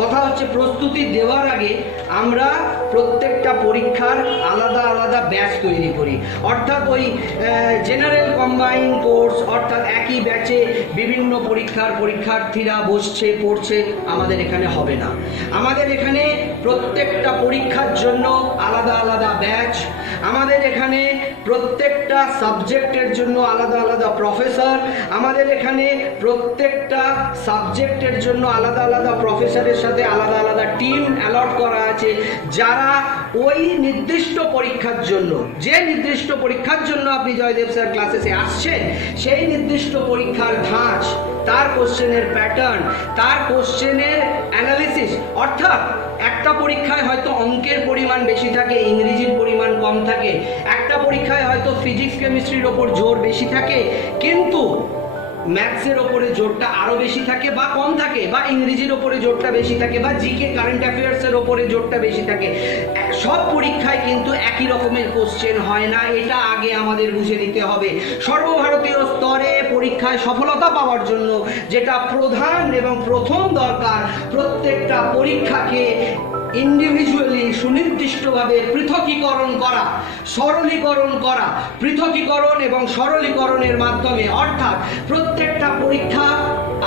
কথা হচ্ছে, প্রস্তুতি দেওয়ার আগে আমরা প্রত্যেকটা পরীক্ষার আলাদা আলাদা ব্যাচ তৈরি করি। অর্থাৎ ওই জেনারেল কম্বাইন কোর্স, অর্থাৎ একই ব্যাচে বিভিন্ন পরীক্ষার্থীরা বসছে পড়ছে, আমাদের এখানে হবে না। আমাদের এখানে প্রত্যেকটা পরীক্ষার জন্য আলাদা আলাদা ব্যাচ, আমাদের এখানে প্রত্যেকটা সাবজেক্টের জন্য আলাদা আলাদা প্রফেসর, আমাদের এখানে প্রত্যেকটা সাবজেক্টের জন্য আলাদা আলাদা প্রফেসরের সাথে আলাদা আলাদা টিম অ্যালট করা আছে, যারা ওই নির্দিষ্ট পরীক্ষার জন্য, যে নির্দিষ্ট পরীক্ষার জন্য আপনি জয়দেব স্যার ক্লাসেসে আসছেন, সেই নির্দিষ্ট পরীক্ষার ধাঁচ, তার কোশ্চেনের প্যাটার্ন, তার কোশ্চেনের অ্যানালিসিস। অর্থাৎ একটা পরীক্ষায় হয়তো অঙ্কের পরিমাণ বেশি থাকে, ইংরেজির পরিমাণ কম থাকে, একটা পরীক্ষায় হয়তো ফিজিক্স কেমিস্ট্রির ওপর জোর বেশি থাকে, কিন্তু ম্যাথসের ওপরে জোরটা আরো বেশি থাকে বা কম থাকে, বা ইংরেজির ওপরে জোরটা বেশি থাকে, বা জিকে কারেন্ট অ্যাফেয়ার্সের ওপরে জোরটা বেশি থাকে। সব পরীক্ষায় কিন্তু একই রকমের কোশ্চেন হয় না, এটা আগে আমাদের বুঝে নিতে হবে। সর্বভারতীয় স্তরে পরীক্ষায় সফলতা পাওয়ার জন্য যেটা প্রধান এবং প্রথম দরকার, প্রত্যেকটা পরীক্ষাকে ইন্ডিভিজুয়ালি সুনির্দিষ্টভাবে পৃথকীকরণ করা, সরলীকরণ করা। পৃথকীকরণ এবং সরলীকরণের মাধ্যমে, অর্থাৎ প্রত্যেকটা পরীক্ষা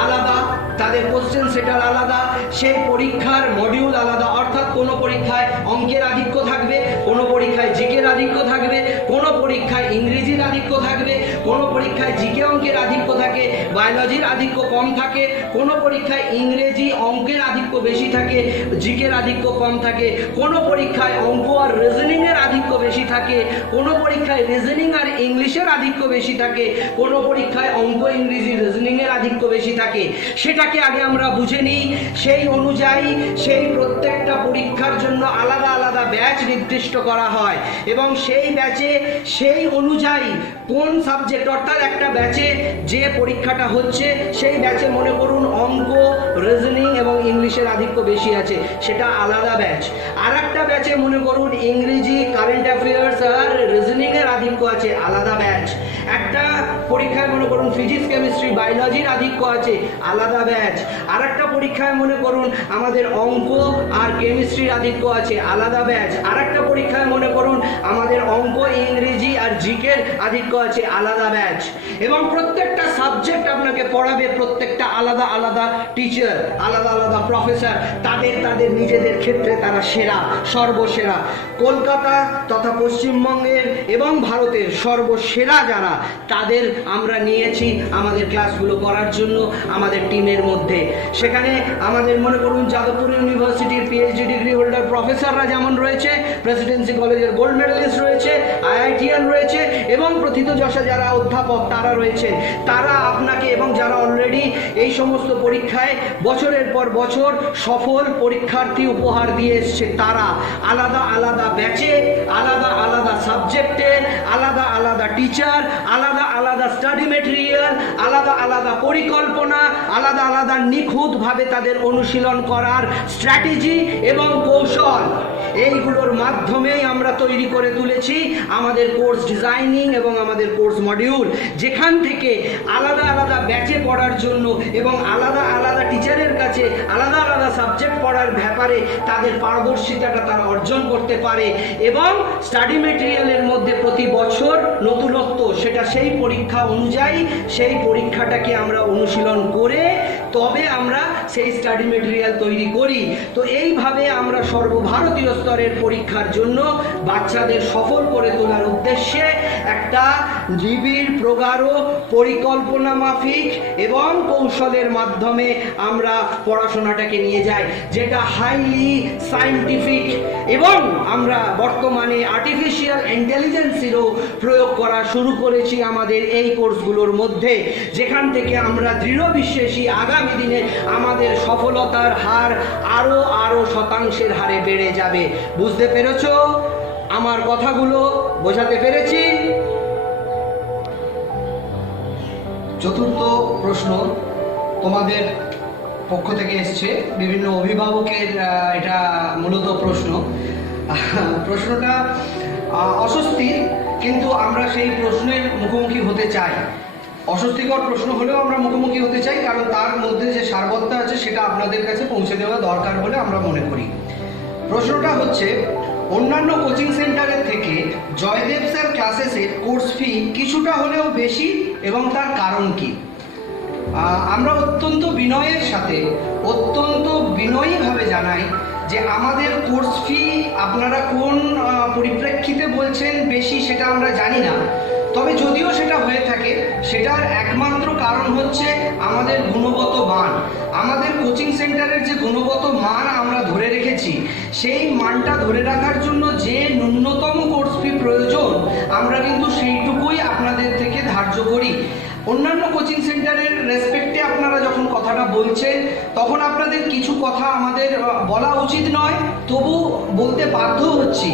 আলাদা, তাদের কোশ্চেন সেটার আলাদা, সেই পরীক্ষার মডিউল আলাদা। অর্থাৎ কোনো পরীক্ষায় অঙ্কের আধিক্য থাকবে, কোনো পরীক্ষায় জিকের আধিক্য থাকবে, কোনো পরীক্ষায় ইংরেজির আধিক্য থাকবে, কোনো পরীক্ষায় জিকে অঙ্কের আধিক্য থাকে, বায়োলজির আধিক্য কম থাকে, কোনো পরীক্ষায় ইংরেজি অঙ্কের আধিক্য বেশি থাকে, জিকের আধিক্য কম থাকে, কোনো পরীক্ষায় অঙ্ক আর রিজনিংয়ের আধিক্য বেশি থাকে, কোনো পরীক্ষায় রিজনিং আর ইংলিশের আধিক্য বেশি থাকে, কোনো পরীক্ষায় অঙ্ক ইংরেজি রিজনিংয়ের আধিক্য বেশি থাকে। সেটাকে আগে আমরা বুঝে নিই। সেই অনুযায়ী সেই প্রত্যেকটা পরীক্ষার জন্য আলাদা আলাদা ব্যাচ নির্দিষ্ট করা হয়, এবং সেই ব্যাচে সেই অনুযায়ী কোন সাবজেক্ট, অর্থাৎ একটা ব্যাচে যে পরীক্ষাটা হচ্ছে সেই ব্যাচে মনে করুন অঙ্ক, রিজনিং এবং ইংলিশের আধিক্য বেশি আছে, সেটা আলাদা ব্যাচ। আর একটা ব্যাচে মনে করুন ইংরেজি, কারেন্ট অ্যাফেয়ার্স আর রিজনিংয়ের আধিক্য আছে, আলাদা ব্যাচ। একটা পরীক্ষায় মনে করুন ফিজিক্স, কেমিস্ট্রি, বায়োলজির আধিক্য আছে, আলাদা ব্যাচ। আর একটা পরীক্ষায় মনে করুন আমাদের অঙ্ক আর কেমিস্ট্রির আধিক্য আছে, আলাদা ব্যাচ। আর একটা পরীক্ষায় মনে করুন আমাদের অঙ্ক, ইংরেজি আর জিকের আধিক্য আছে, আলাদা ব্যাচ। এবং প্রত্যেকটা সাবজেক্ট আপনাকে পড়াবে প্রত্যেকটা আলাদা আলাদা টিচার, আলাদা আলাদা প্রফেসর, তাদের তাদের নিজেদের ক্ষেত্রে তারা সেরা, সর্বসেরা। কলকাতা তথা পশ্চিমবঙ্গের এবং ভারতের সর্বসেরা যারা, তাদের আমরা নিয়েছি আমাদের ক্লাসগুলো করার জন্য আমাদের টিমের মধ্যে। সেখানে আমাদের মনে করুন যাদবপুর ইউনিভার্সিটির পিএইচডি ডিগ্রি হোল্ডার প্রফেসররা যেমন রয়েছে, প্রেসিডেন্সি কলেজের গোল্ড মেডেলিস্ট রয়েছে, আইআইটিএন রয়েছে, এবং প্রথিতযশা যারা অধ্যাপক তারা রয়েছে। তারা আপনাকে, এবং যারা অলরেডি এই সমস্ত পরীক্ষায় বছরের পর বছর সফল পরীক্ষার্থী উপহার দিয়ে এসছে, তারা আলাদা আলাদা ব্যাচে, আলাদা আলাদা সাবজেক্টে, আলাদা আলাদা টিচার, আলাদা আলাদা স্টাডি মেটেরিয়াল, আলাদা আলাদা পরিকল্পনা, আলাদা আলাদা নিখুঁতভাবে তাদের অনুশীলন করার স্ট্র্যাটেজি এবং কৌশল, এইগুলোর মাধ্যমেই আমরা তৈরি করে তুলেছি আমাদের কোর্স ডিজাইনিং এবং আমাদের কোর্স মডিউল, যেখান থেকে আলাদা আলাদা ব্যাচে পড়ার জন্য এবং আলাদা আলাদা টিচারের কাছে আলাদা আলাদা সাবজেক্ট পড়ার ব্যাপারে তাদের পারদর্শিতাটা তারা অর্জন করতে পারে। এবং স্টাডি মেটেরিয়ালের মধ্যে প্রতি বছর নতুনত্ব, সেটা সেই পরীক্ষা অনুযায়ী সেই পরীক্ষাটাকে আমরা অনুশীলন করে তবে আমরা সেই স্টাডি মেটেরিয়াল তৈরি করি। তো এইভাবে আমরা সর্বভারতীয় স্তরের পরীক্ষার জন্য বাচ্চাদের সফল করে তোলার উদ্দেশ্যে একটা নিবিড়, প্রগাঢ়, পরিকল্পনা মাফিক এবং কৌশলের মাধ্যমে আমরা পড়াশোনাটাকে নিয়ে যাই, যেটা হাইলি সায়েন্টিফিক। এবং আমরা বর্তমানে আর্টিফিশিয়াল ইন্টেলিজেন্সেরও প্রয়োগ করা শুরু করেছি আমাদের এই কোর্সগুলোর মধ্যে, যেখান থেকে আমরা দৃঢ় বিশ্বাসী আগামী দিনে আমাদের সফলতার হার আরো আরো শতাংশের হারে বেড়ে যাবে। বুঝতে পেরেছো? আমার কথাগুলো বোঝাতে পেরেছি? চতুর্থ প্রশ্ন তোমাদের পক্ষ থেকে এসছে, বিভিন্ন অভিভাবকের এটা মূলত প্রশ্নটা অস্বস্তির, কিন্তু আমরা সেই প্রশ্নের মুখোমুখি হতে চাই। অস্বস্তিকর প্রশ্ন হলেও আমরা মুখোমুখি হতে চাই, কারণ তার মধ্যে যে সারবত্তা আছে সেটা আপনাদের কাছে পৌঁছে দেওয়া দরকার বলে আমরা মনে করি। প্রশ্নটা হচ্ছে, অন্যান্য কোচিং সেন্টারের থেকে জয়দেব স্যার ক্লাসেসের কোর্স ফি কিছুটা হলেও বেশি, এবং তার কারণ কি? আমরা অত্যন্ত বিনয়ের সাথে, অত্যন্ত বিনয়ীভাবে জানাই যে আমাদের কোর্স ফি আপনারা কোন পরিপ্রেক্ষিতে বলছেন বেশি সেটা আমরা জানি না, তবে যদিও সেটা হয়ে থাকে সেটার একমাত্র কারণ হচ্ছে আমাদের গুণগত মান। আমাদের কোচিং সেন্টারের যে গুণগত মান আমরা ধরে রেখেছি, সেই মানটা ধরে রাখার জন্য যে ন্যূনতম কোর্স ফি প্রয়োজন আমরা কিন্তু সেইটুকুই আপনাদের থেকে ধার্য করি। অন্যান্য কোচিং সেন্টারের রেসপেক্টে আপনারা যখন কথাটা বলছেন তখন আপনাদের কিছু কথা আমাদের বলা উচিত নয়, তবু বলতে বাধ্য হচ্ছি।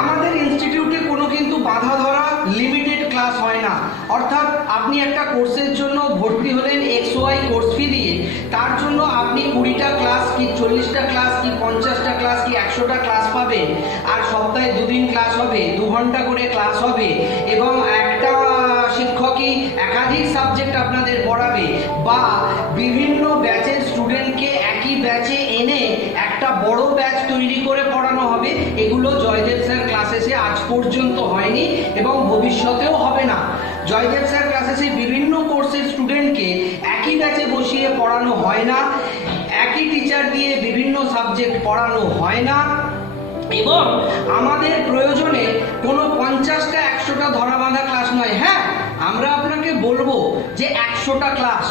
আমাদের ইনস্টিটিউটে কিন্তু বাঁধা ধরা লিমিটেড ক্লাস হয় না, অর্থাৎ আপনি একটা কোর্সের জন্য ভর্তি তার জন্য আপনি 20টা ক্লাস কি 40টা ক্লাস কি 50টা ক্লাস কি 100টা ক্লাস পাবেন, আর সপ্তাহে 2 দিন ক্লাস হবে, 2 ঘন্টা করে ক্লাস হবে, এবং একটা শিক্ষকই একাধিক সাবজেক্ট আপনাদের পড়াবে, বা বিভিন্ন ব্যাচের স্টুডেন্টকে একই ব্যাচে এনে একটা বড় ব্যাচ তৈরি করে পড়ানো হবে, এগুলো জয়দেব স্যার ক্লাসেসে আজ পর্যন্ত হয়নি এবং ভবিষ্যতেও হবে না। জয়দেব স্যার ক্লাসেসে বিভিন্ন কোর্সের স্টুডেন্টকে একই ব্যাচে বসিয়ে পড়ানো হয় না, একই টিচার দিয়ে বিভিন্ন সাবজেক্ট পড়ানো হয় না, এবং আমাদের প্রয়োজনে কোনো 50টা 100টা ধরা বাঁধা ক্লাস নয়। হ্যাঁ, আমরা আপনাকে বলবো যে 100টা ক্লাস,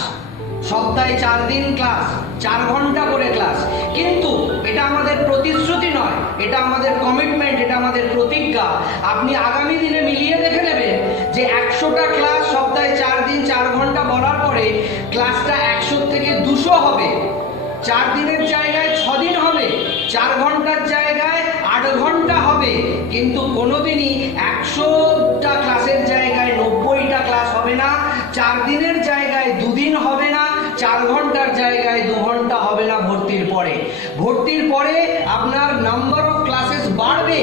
সপ্তাহে 4 দিন ক্লাস, 4 ঘন্টা করে ক্লাস, কিন্তু এটা আমাদের প্রতিশ্রুতি নয়, এটা আমাদের কমিটমেন্ট, এটা আমাদের প্রতিজ্ঞা। আপনি আগামী দিনে মিলিয়ে দেখে নেবেন যে 100টা ক্লাস সপ্তাহে 4 দিন 4 ঘন্টা বলার পরে ক্লাসটা 100 থেকে 200 হবে, 4 দিনের জায়গায় 6 দিন হবে, 4 ঘন্টার জায়গায় 8 ঘন্টা হবে, কিন্তু কোনোদিনই 100টা ক্লাসের জায়গায় 90টা ক্লাস হবে না, 4 দিনের জায়গায় 2 দিন হবে না, 4 ঘন্টার জায়গায় 2 ঘন্টা হবে না। ভর্তির পরে, ভর্তির পরে আপনার নাম্বার অফ ক্লাসেস বাড়বে,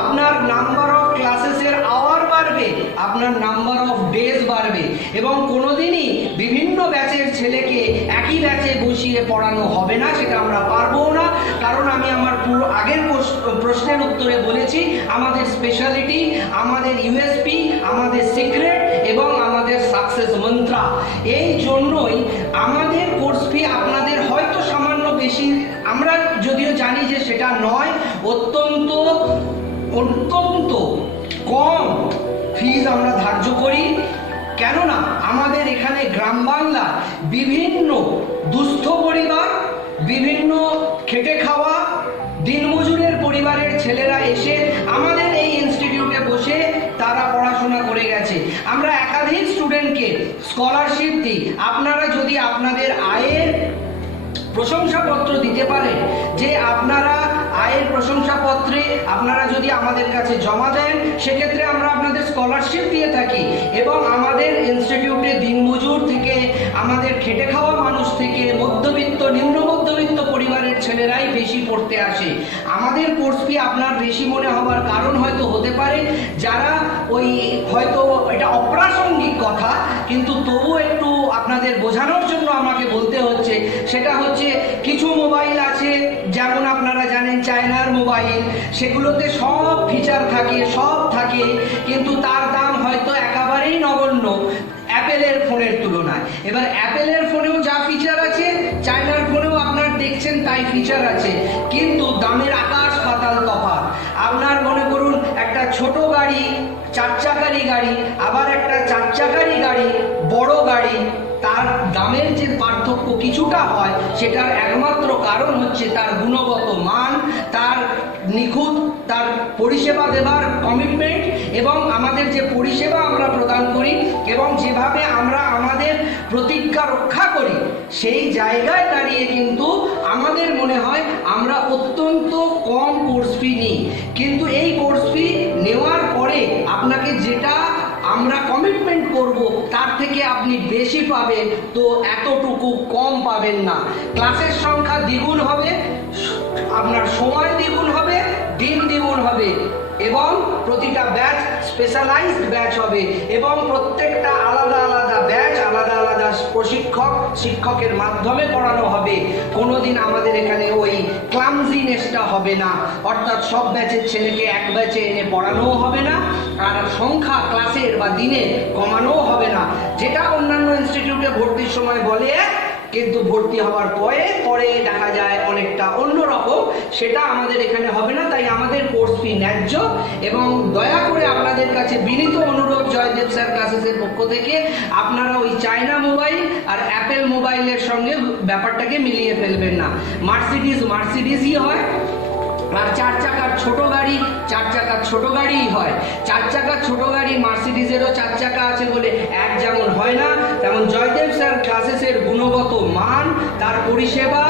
আপনার নাম্বার অফ ক্লাসেসের আওয়ার বাড়বে, আপনার নাম্বার অফ ডেজ বাড়বে, এবং কোনোদিনই বিভিন্ন ব্যাচের ছেলেকে একই ব্যাচে বসিয়ে পড়ানো হবে না, সেটা আমরা পারবো না। কারণ আমি আমার পুরো আগের প্রশ্নের উত্তরে বলেছি, আমাদের স্পেশালিটি, আমাদের ইউএসপি, আমাদের সিক্রেট এবং আমাদের সাকসেস মন্ত্রা। এই জন্যই আমাদের কোর্স ফি আপনাদের হয়তো সামান্য বেশি, আমরা যদিও জানি যে সেটা নয়, অত্যন্ত কম ফিজ আমরা ধার্য করি। কেননা আমাদের এখানে গ্রাম বাংলার বিভিন্ন দুস্থ পরিবার, বিভিন্ন খেটে খাওয়া দিনমজুরের পরিবারের ছেলেরা এসে আমাদের এই ইনস্টিটিউটে বসে তারা পড়াশোনা করে গেছে। আমরা একাধিক স্টুডেন্টকে স্কলারশিপ দিই। আপনারা যদি আপনাদের আয়ের প্রশংসাপত্র দিতে পারেন, যে আপনারা আয়ের প্রশংসাপত্রে আপনারা যদি আমাদের কাছে জমা দেন, সেক্ষেত্রে আমরা আপনাদের স্কলারশিপ দিয়ে থাকি, এবং আমাদের ইনস্টিটিউটে দিনমজুর থেকে, আমাদের খেটে খাওয়া মানুষ থেকে, মধ্যবিত্ত নিম্ন মধ্যবিত্ত পরিবারের ছেলেরাই বেশি পড়তে আসে। আমাদের কোর্স ফি আপনার বেশি মনে হবার কারণ হয়তো হতে পারে, যারা ওই হয়তো এটা অপ্রাসঙ্গিক কথা, কিন্তু তবু একটু আপনাদের বোঝানোর জন্য আমাকে বলতে হচ্ছে, সেটা হচ্ছে কিছু মোবাইল আছে, যেমন আপনারা জানেন চায়নার মোবাইল, সেগুলোতে সব ফিচার থাকে, সব থাকে, কিন্তু তার দাম হয়তো একেবারেই নগণ্য অ্যাপেলের ফোনের তুলনায়। এবার অ্যাপেলের ফোনেও যা ফিচার আছে, চায়নার ফোনেও আপনার দেখছেন তাই ফিচার আছে, কিন্তু দামের আকাশ পাতাল তফাৎ। আপনার মনে করুন একটা ছোট গাড়ি, 4 চাকারই গাড়ি, আবার একটা 4 চাকারই গাড়ি, বড় গাড়ি, তার দামের যে পার্থক্য কিছুটা হয়, সেটার একমাত্র কারণ হচ্ছে তার গুণগত মান, তার নিখুঁত, তার পরিষেবা দেবার কমিটমেন্ট, এবং আমাদের যে পরিষেবা আমরা প্রদান করি এবং যেভাবে আমরা আমাদের প্রতিজ্ঞা রক্ষা করি, সেই জায়গায় দাঁড়িয়ে কিন্তু আমাদের মনে হয় আমরা অত্যন্ত কম কোর্স ফি নিই। কিন্তু এই কোর্স ফি নেওয়ার পরে আপনাকে যেটা আমরা কমিটমেন্ট করব, তার থেকে আপনি বেশি পাবেন, তো এতটুকু কম পাবেন না। ক্লাসের সংখ্যা দ্বিগুণ হবে, আপনার সময় দ্বিগুণ হবে, দিন দ্বিগুণ হবে, এবং প্রতিটা ব্যাচ স্পেশালাইজড ব্যাচ হবে, এবং প্রত্যেকটা আলাদা আলাদা ব্যাচ, আলাদা আলাদা শিক্ষকের মাধ্যমে পড়ানো হবে। কোনোদিন আমাদের এখানে ওই ক্লামজিনেসটা হবে না, অর্থাৎ সব ব্যাচের ছেলেকে এক ব্যাচে এনে পড়ানোও হবে না, আর সংখ্যা ক্লাসের বা দিনে কমানোও হবে না, যেটা অন্যান্য ইনস্টিটিউটে ভর্তির সময় বলে, কিন্তু ভর্তি হওয়ার পরে দেখা যায় অনেকটা অন্যরকম, সেটা আমাদের এখানে হবে না। তাই আমাদের কোর্স ফি ন্যায্য, এবং দয়া করে আপনাদের কাছে বিনীত অনুরোধ জয়দেব স্যার ক্লাসেসের পক্ষ থেকে, আপনারা ওই চায়না মোবাইল আর অ্যাপেল মোবাইলের সঙ্গে ব্যাপারটাকে মিলিয়ে ফেলবেন না। মার্সিডিজই হয়, আর 4 চাকার ছোট গাড়ি 4 চাকার ছোট গাড়িই হয়। 4 চাকার ছোট গাড়ি মার্সিডিজেরও 4 চাকা আছে বলে এক যেমন হয় না, তেমন জয়দেব স্যার ক্লাসেসের গুণগত মান, তার পরিষেবা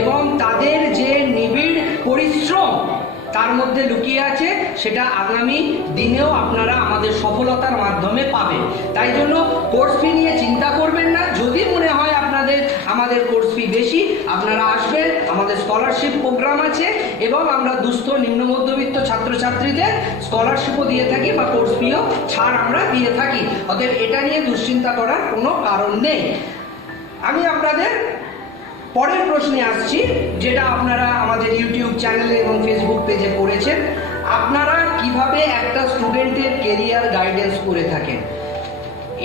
এবং তাদের যে নিবিড় পরিশ্রম তার মধ্যে লুকিয়ে আছে, সেটা আগামী দিনেও আপনারা আমাদের সফলতার মাধ্যমে পাবেন। তাই জন্য কোর্স ফি নিয়ে চিন্তা করবেন না। যদি মনে হয় আপনাদের আমাদের আমাদের কোর্স ফি বেশি, আপনারা আসবেন, আমাদের স্কলারশিপ প্রোগ্রাম আছে এবং আমরা দুস্থ নিম্ন মধ্যবিত্ত ছাত্রছাত্রীদের স্কলারশিপও দিয়ে থাকি বা কোর্স ফিও ছাড় আমরা দিয়ে থাকি। অতএব এটা নিয়ে দুশ্চিন্তা করার কোনো কারণ নেই। আমি আপনাদের পরের প্রশ্নে আসছি, যেটা আপনারা আমাদের ইউটিউব চ্যানেলে এবং ফেসবুক পেজে পড়েছেন। আপনারা কিভাবে একটা স্টুডেন্টের কেরিয়ার গাইডেন্স করে থাকেন,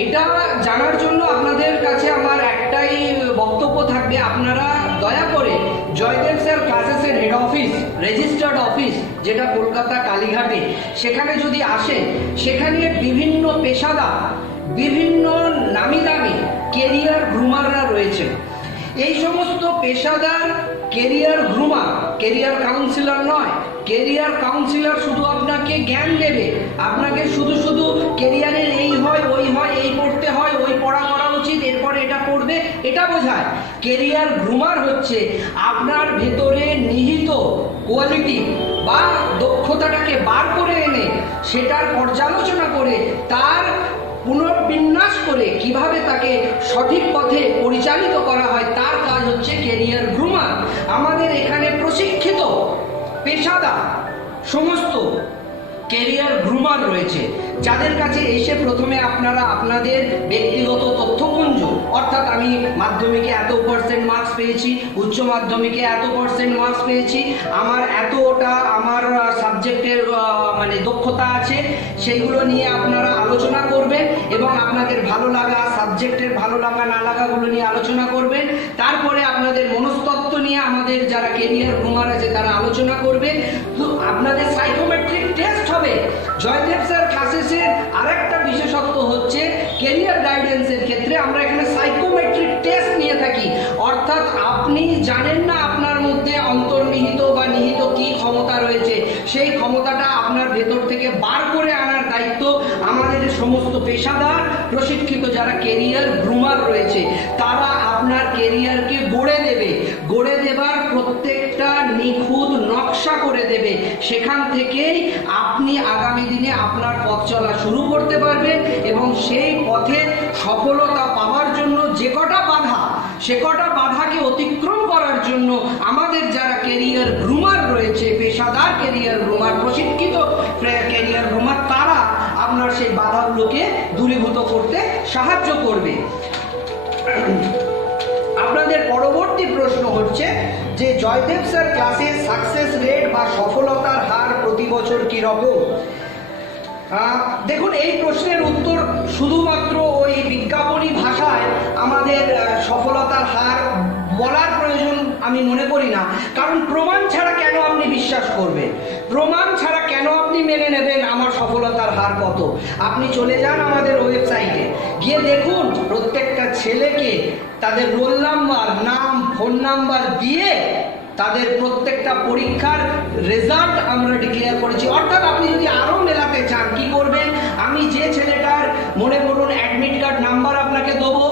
এটা জানার জন্য আপনাদের কাছে আমার একটাই বক্তব্য থাকবে। আপনারা দয়া করে জয়দেব স্যার ক্লাসেসের হেড অফিস, রেজিস্টার্ড অফিস যেটা কলকাতা কালীঘাটে, সেখানে যদি আসেন, সেখানে বিভিন্ন পেশাদার, বিভিন্ন নামি দামি কেরিয়ার গ্রুমাররা রয়েছে। এই সমস্ত পেশাদার কেরিয়ার গ্রুমার, কেরিয়ার কাউন্সিলর নয়। কেরিয়ার কাউন্সিলর শুধু আপনাকে জ্ঞান দেবে, আপনাকে শুধু শুধু কেরিয়ারের এই হয় ওই হয়, এই পড়তে হয় ওই পড়া করা উচিত, এরপরে এটা পড়বে, এটা বোঝায়। কেরিয়ার গ্রুমার হচ্ছে আপনার ভেতরে নিহিত কোয়ালিটি বা দক্ষতাটাকে বার করে এনে সেটার পর্যালোচনা করে তার পুনর্বিন্যাস করে কিভাবে তাকে সঠিক পথে পরিচালিত করা হয়, তার কাজ হচ্ছে কেরিয়ার গ্রুমার। আমাদের এখানে প্রশিক্ষিত পেশাদার সমস্ত কেরিয়ার গ্রুমার রয়েছে, যাদের কাছে এসে প্রথমে আপনারা আপনাদের ব্যক্তিগত তথ্যপুঞ্জ, অর্থাৎ আমি মাধ্যমিকে এত % মার্কস পেয়েছি, উচ্চ মাধ্যমিকে এত % মার্কস পেয়েছি, আমার এতটা আমার সাবজেক্টের মানে দক্ষতা আছে, সেইগুলো নিয়ে আপনারা আলোচনা করবেন এবং আপনাদের ভালো লাগা, সাবজেক্টের ভালো লাগা না লাগাগুলো নিয়ে আলোচনা করবেন। তারপরে আপনাদের মনস্তত্ত্ব নিয়ে আমাদের যারা কেরিয়ার গ্রুমার আছে তারা আলোচনা করবে। তো আপনাদের সাইকোমেট্রিক টেস্ট হবে। জয়দেব স্যার ক্লাসেসের আরেকটা বিশেষত্ব হচ্ছে কেরিয়ার গাইডেন্সের ক্ষেত্রে আমরা এখানে সাইকোমেট্রিক টেস্ট নিয়ে থাকি। অর্থাৎ আপনি জানেন না আপনার মধ্যে অন্তর্নিহিত বা নিহিত কি ক্ষমতা রয়েছে, সেই ক্ষমতাটা আপনার ভেতর থেকে বার করে আনার দায়িত্ব আমাদের সমস্ত পেশাদার প্রশিক্ষিত যারা কেরিয়ার গ্রুমার রয়েছে, তারা আপনার কেরিয়ারকে গড়ে দেবে, গড়ে দেবার প্রত্যেকটা নিখুঁত নকশা করে দেবে। সেখান থেকেই আপনি আগামী দিনে আপনার পথ চলা শুরু করতে পারবেন এবং সেই পথে সফলতা পাওয়ার জন্য যে কটা বাধা, সে কটা বাধাকে অতিক্রম করার জন্য আমাদের যারা কেরিয়ার গ্রুমার রয়েছে, পেশাদার কেরিয়ার গ্রুমার, প্রশিক্ষিত কেরিয়ার গ্রুমার, তারা আপনার সেই বাধাগুলোকে দূরীভূত করতে সাহায্য করবে। আপনাদের পরবর্তী প্রশ্ন হচ্ছে যে জয়দেব স্যার ক্লাসে সাকসেস রেট বা সফলতার হার প্রতি বছর কীরকম? দেখুন, এই প্রশ্নের উত্তর শুধুমাত্র ওই বিজ্ঞাপনী ভাষায় আমাদের সফলতার হার বলার প্রয়োজন আমি মনে করি না। কারণ প্রমাণ ছাড়া কেন আপনি বিশ্বাস করবেন, প্রমাণ ছাড়া কেন আপনি মেনে নেবেন আমার সফলতার হার কত? আপনি চলে যান আমাদের ওয়েবসাইটে, গিয়ে দেখুন প্রত্যেকটা ছেলেকে তাদের রোল নাম্বার, নাম, ফোন নাম্বার দিয়ে তাদের প্রত্যেকটা পরীক্ষার রেজাল্ট আমরা ডিক্লেয়ার করেছি। অর্থাৎ আপনি যদি আরও মেলাতে চান, কি করবেন? আমি যে ছেলেটার মনে করুন অ্যাডমিট কার্ড নাম্বার আপনাকে দেবো,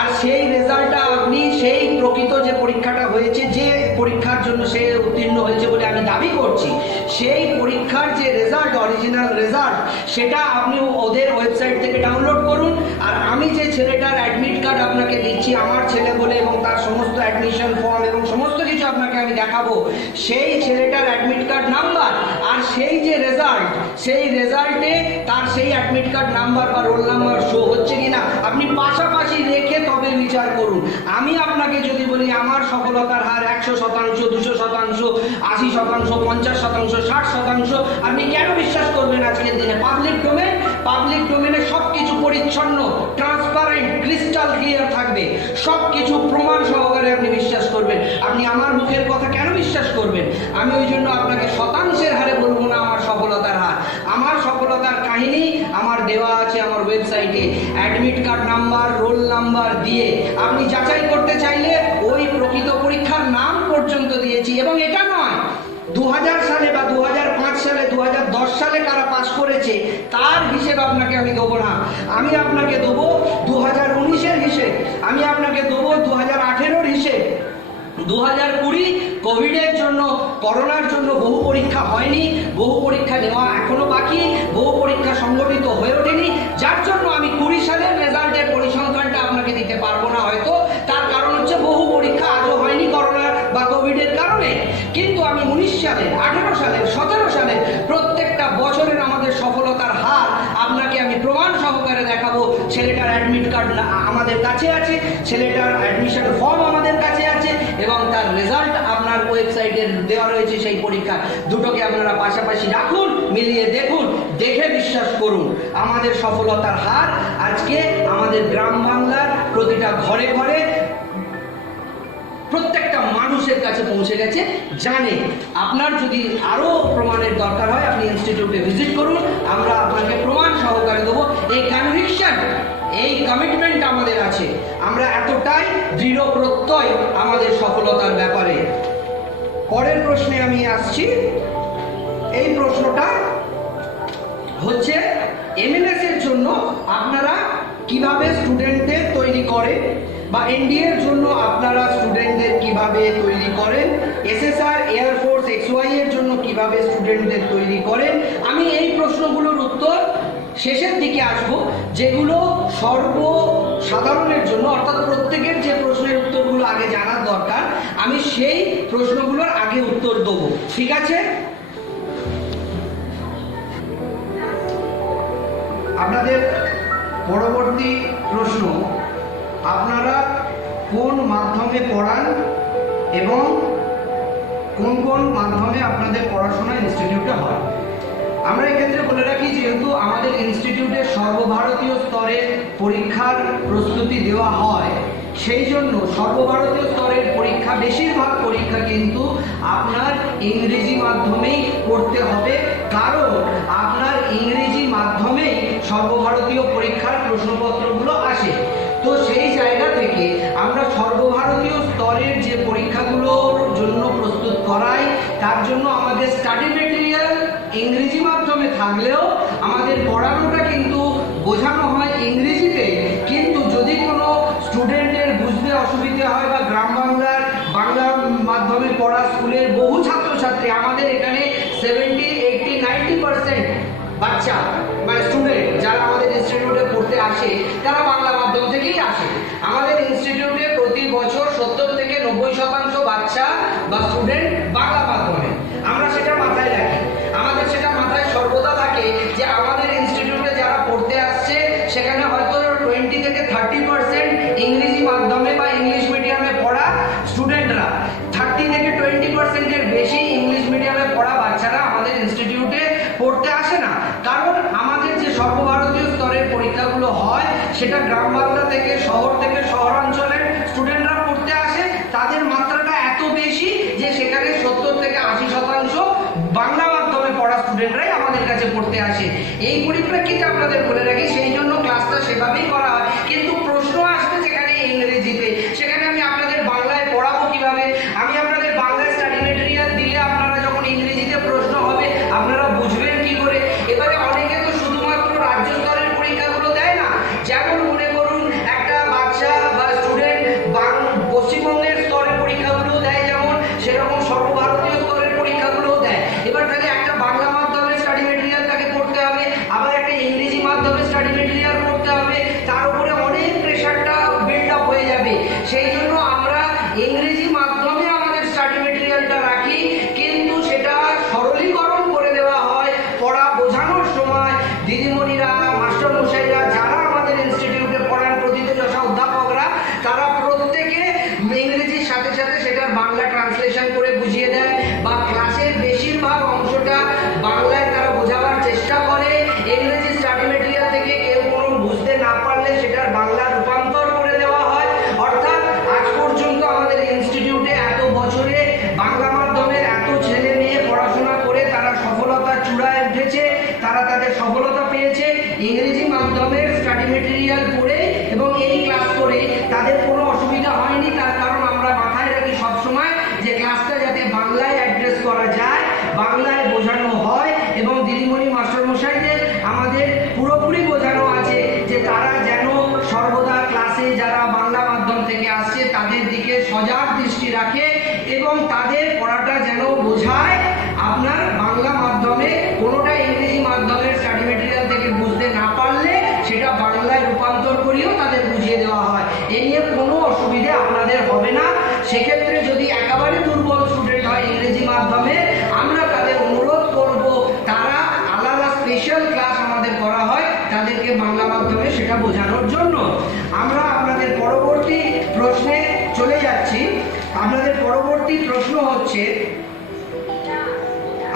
আর সেই রেজাল্টটা আপনি সেই প্রকৃত যে পরীক্ষাটা হয়েছে, যে পরীক্ষার জন্য সে উত্তীর্ণ হয়েছে বলে আমি দাবি করছি, সেই পরীক্ষার যে রেজাল্ট, অরিজিনাল রেজাল্ট, সেটা আপনি ওদের ওয়েবসাইট থেকে ডাউনলোড করুন। আর আমি যে ছেলেটার অ্যাডমিট কার্ড আপনাকে দিচ্ছি আমার ছেলে বলে এবং তার সমস্ত অ্যাডমিশন ফর্ম এবং সমস্ত কিছু আপনাকে আমি দেখাবো, সেই ছেলেটার অ্যাডমিট কার্ড নাম্বার আর সেই যে রেজাল্ট, সেই রেজাল্টে তার সেই অ্যাডমিট কার্ড নাম্বার বা রোল নাম্বার শো হচ্ছে কিনা আপনি পাশাপাশি রেখে তবে বিচার করুন। আমি আপনাকে যদি বলি আমার সফলতার হার 100%, 200%, 80%, 50%, 60%, আপনি কেন বিশ্বাস করবেন আজকের দিনে? পাবলিক ডোমেনে সব কিছু পরিচ্ছন্ন, ট্রান্সপারেন্ট, ক্রিস্টাল ক্লিয়ার থাকবে, সব কিছু প্রমাণ সহকারে আপনি বিশ্বাস করবেন। আপনি আমার মুখের কথা কেন বিশ্বাস করবেন? আমি ওই জন্য আপনাকে শতাংশের হারে বলবো না আমার সফলতার হার। আমার সফলতার কাহিনী আমার দেওয়া আছে আমার ওয়েবসাইটে, admit card number, roll number দিয়ে আপনি যাচাই করতে চাইলে ওই প্রকৃত পরীক্ষার নাম পর্যন্ত দিয়েছি। এবং এটা নয় 2000 সালে বা 2005 সালে, 2010 সালে কারা পাস করেছে তার হিসেব আপনাকে আমি দেবো না। আমি আপনাকে দেবো 2019-এর হিসেব, আমি আপনাকে দেবো 2018-র হিসেব। 2020 কোভিডের জন্য, করোনার জন্য বহু পরীক্ষা হয়নি, বহু পরীক্ষা নেওয়া এখনো বাকি, বহু পরীক্ষা সংগঠিত হয়ে ওঠেনি, যার জন্য আমি 20 সালের রেজাল্টের পরিসংখ্যানটা আপনাকে দিতে পারবো না হয়তো। তার কারণ হচ্ছে বহু সালের, 18 সালের, 17 সালের প্রত্যেকটা বছরের আমাদের সফলতার হার আপনাকে আমি প্রমাণ সহকারে দেখাবো। ছেলেটার অ্যাডমিট কার্ড আমাদের কাছে আছে, ছেলেটার অ্যাডমিশন ফর্ম আমাদের কাছে আছে এবং তার রেজাল্ট আপনার ওয়েবসাইটে দেওয়া রয়েছে। সেই পরীক্ষা দুটোকে আপনারা পাশাপাশি রাখুন, মিলিয়ে দেখুন, দেখে বিশ্বাস করুন আমাদের সফলতার হার আজকে আমাদের গ্রাম বাংলার প্রতিটা ঘরে ঘরে প্রত্যেকটা মানুষের কাছে পৌঁছে গেছে, জানে। আপনার যদি আরো প্রমাণের দরকার হয় আপনি ইনস্টিটিউটে ভিজিট করুন, আমরা আপনাকে প্রমাণ সহকারে দেবো। এই কনভিকশন, এই কমিটমেন্ট আমাদের আছে, আমরা এতটাই দৃঢ় প্রত্যয় আমাদের সফলতার ব্যাপারে। পরের প্রশ্নে আমি আসছি। এই প্রশ্নটা হচ্ছে এমএনএস এর জন্য আপনারা কিভাবে স্টুডেন্টদের তৈরি করেন, বা এনডিএ এর জন্য আপনারা স্টুডেন্টদের কিভাবে তৈরি করেন, এসএসআর, এয়ারফোর্স, এক্সওয়াই এর জন্য কিভাবে স্টুডেন্টদের তৈরি করেন। আমি এই প্রশ্নগুলোর উত্তর শেষের দিকে আসবো, যেগুলো সর্বসাধারণের জন্য, অর্থাৎ প্রত্যেকের যে প্রশ্নের উত্তরগুলো আগে জানার দরকার, আমি সেই প্রশ্নগুলোর আগে উত্তর দেবো। ঠিক আছে? আপনাদের পরবর্তী প্রশ্ন, আপনারা কোন মাধ্যমে পড়ান এবং কোন কোন মাধ্যমে আপনাদের পড়াশোনা ইনস্টিটিউটে হয়। আমরা এক্ষেত্রে বলে রাখি, যেহেতু আমাদের ইনস্টিটিউটে সর্বভারতীয় স্তরের পরীক্ষার প্রস্তুতি দেওয়া হয়, সেই জন্য সর্বভারতীয় স্তরের পরীক্ষা, বেশিরভাগ পরীক্ষা কিন্তু আপনার ইংরেজি মাধ্যমেই পড়তে হবে, কারণ আপনার ইংরেজি মাধ্যমেই সর্বভারতীয় পরীক্ষার প্রশ্নপত্রগুলো আসে। তো সেই জায়গা থেকে আমরা সর্বভারতীয় স্তরের যে পরীক্ষাগুলোর জন্য প্রস্তুত করাই, তার জন্য আমাদের স্টাডি মেটেরিয়াল ইংরেজি মাধ্যমে থাকলেও আমাদের পড়ানোটা কিন্তু বোঝানো হয় ইংরেজিতে। কিন্তু যদি কোনো স্টুডেন্টের বুঝতে অসুবিধা হয়, বা গ্রাম বাংলার বাংলা মাধ্যমে পড়া স্কুলের বহু ছাত্রছাত্রী, আমাদের এখানে 70, 80, 90% বাচ্চা, মানে স্টুডেন্ট যারা আমাদের ইনস্টিটিউটে পড়তে আসে, তারা বাংলা মাধ্যম থেকেই আসে। আমাদের ইনস্টিটিউটে প্রতি বছর 70 থেকে 90% বাচ্চা বা স্টুডেন্ট বাংলা মাধ্যমে। আমরা সেটা মাথায় রাখি, আমাদের সেটা মাথায় সর্বদা থাকে যে আমাদের ইনস্টিটিউটে যারা পড়তে আসছে সেখানে হয়তো 20 থেকে 30% ইংরেজি মাধ্যমে বা ইংলিশ মিডিয়ামে পড়া স্টুডেন্টরা, 30 থেকে 20% এর বেশি ইংলিশ মিডিয়ামে পড়া বাচ্চারা আমাদের ইনস্টিটিউটে পড়তে আসে না। কারণ আমাদের যে সর্বভারতীয় স্তরের পরীক্ষাগুলো হয়, সেটা গ্রাম বাংলা থেকে, শহর থেকে শহরাঞ্চলের স্টুডেন্টরা পড়তে আসে। তাদের মাত্রাটা এত বেশি যে সেখানে 70 থেকে 80% বাংলা মাধ্যমে পড়া স্টুডেন্টরাই আমাদের কাছে পড়তে আসে। এই পরিপ্রেক্ষিতে আপনাদের বলে রাখি, সেই জন্য ক্লাসটা সেভাবেই করা হয়। কিন্তু প্রশ্ন আসবে যেখানে ইংরেজিতে, সেখানে আমি আপনাদের বাংলায় পড়াবো কিভাবে? আমি আপনাদের বাংলায় স্টাডি মেটেরিয়াল দিলে আপনারা যখন ইংরেজিতে প্রশ্ন হবে আপনারা বুঝবেন কি করে? এবারে অনেকে তো শুধুমাত্র রাজ্য স্তরের পরীক্ষাগুলো দেয় না। যেমন মনে করুন একটা বাচ্চা বা স্টুডেন্ট পশ্চিমবঙ্গের স্তরের পরীক্ষাগুলো দেয়, যেমন সেরকম সর্বভারতীয় স্তরের পরীক্ষাগুলো দেয়। এবার তাহলে একটা বাংলা মাধ্যমে স্টাডি মেটেরিয়াল তাকে পড়তে হবে, আবার একটা ইংরেজি মাধ্যমে স্টাডি মেটেরিয়াল পড়তে হবে, তার উপরে অনেক প্রেশারটা বিল্ড আপ হয়ে যাবে। সেই জন্য আমরা ইংরেজি মাধ্যমে আমাদের স্টাডি মেটেরিয়ালটা রাখি, কিন্তু সেটা সরলীকরণ করে দেওয়া হয় পড়া বোঝানোর সময়। দিদিমণিরা, মাস্টার মশাইরা যারা আমাদের ইনস্টিটিউটে পড়ান, প্রথিতযশা অধ্যাপকরা, তারা প্রত্যেকে ইংরেজির সাথে সাথে সেটার বাংলা ট্রান্সলেশন করে বুঝিয়ে দেয়, বা ক্লাসের বেশিরভাগ অংশটা বাংলায় তারা বোঝাবার চেষ্টা করে। ইংরেজি স্টাডি মেটেরিয়াল থেকে কেউ কোনো বুঝতে না পারলে সেটার বাংলা রূপান্তর করে দেওয়া হয়। অর্থাৎ আজ পর্যন্ত আমাদের ইনস্টিটিউটে এত বছরে বাংলা মাধ্যমের এত ছেলে মেয়ে পড়াশোনা করে তারা সফলতার চূড়ায় উঠেছে, তারা তাদের সফলতা পেয়েছে ইংরেজি মাধ্যমের স্টাডি মেটেরিয়াল পড়ে, এবং এই ক্লাস করে তাদের কোনো অসুবিধা হয়নি। তার কারণ আমরা মাথায় রাখি সবসময় যে ক্লাসটা যাতে বাংলায় অ্যাড্রেস করা যায়, বাংলায় বোঝানো হয়, এবং দিদিমণি মাস্টারমশাইদের আমাদের পুরোপুরি বোঝানো আছে যে তারা যেন সর্বদা ক্লাসে যারা বাংলা মাধ্যম থেকে আসছে তাদের দিকে সজাগ দৃষ্টি রাখে, এবং তাদের পড়াটা যেন বোঝায় আপনার বাংলা মাধ্যমে। কোনোটা ইংরেজি মাধ্যমের স্টাডি মেটেরিয়াল থেকে বুঝতে না পারলে সেটা বাংলায় রূপান্তর করিয়েও তাদের বুঝিয়ে দেওয়া হয়। এ নিয়ে কোনো অসুবিধে আপনাদের হবে না। সেক্ষেত্রে যদি একেবারে দুর্বল স্টুডেন্ট হয় ইংরেজি মাধ্যমে, আমি যাচ্ছি। আপনাদের পরবর্তী প্রশ্ন হচ্ছে,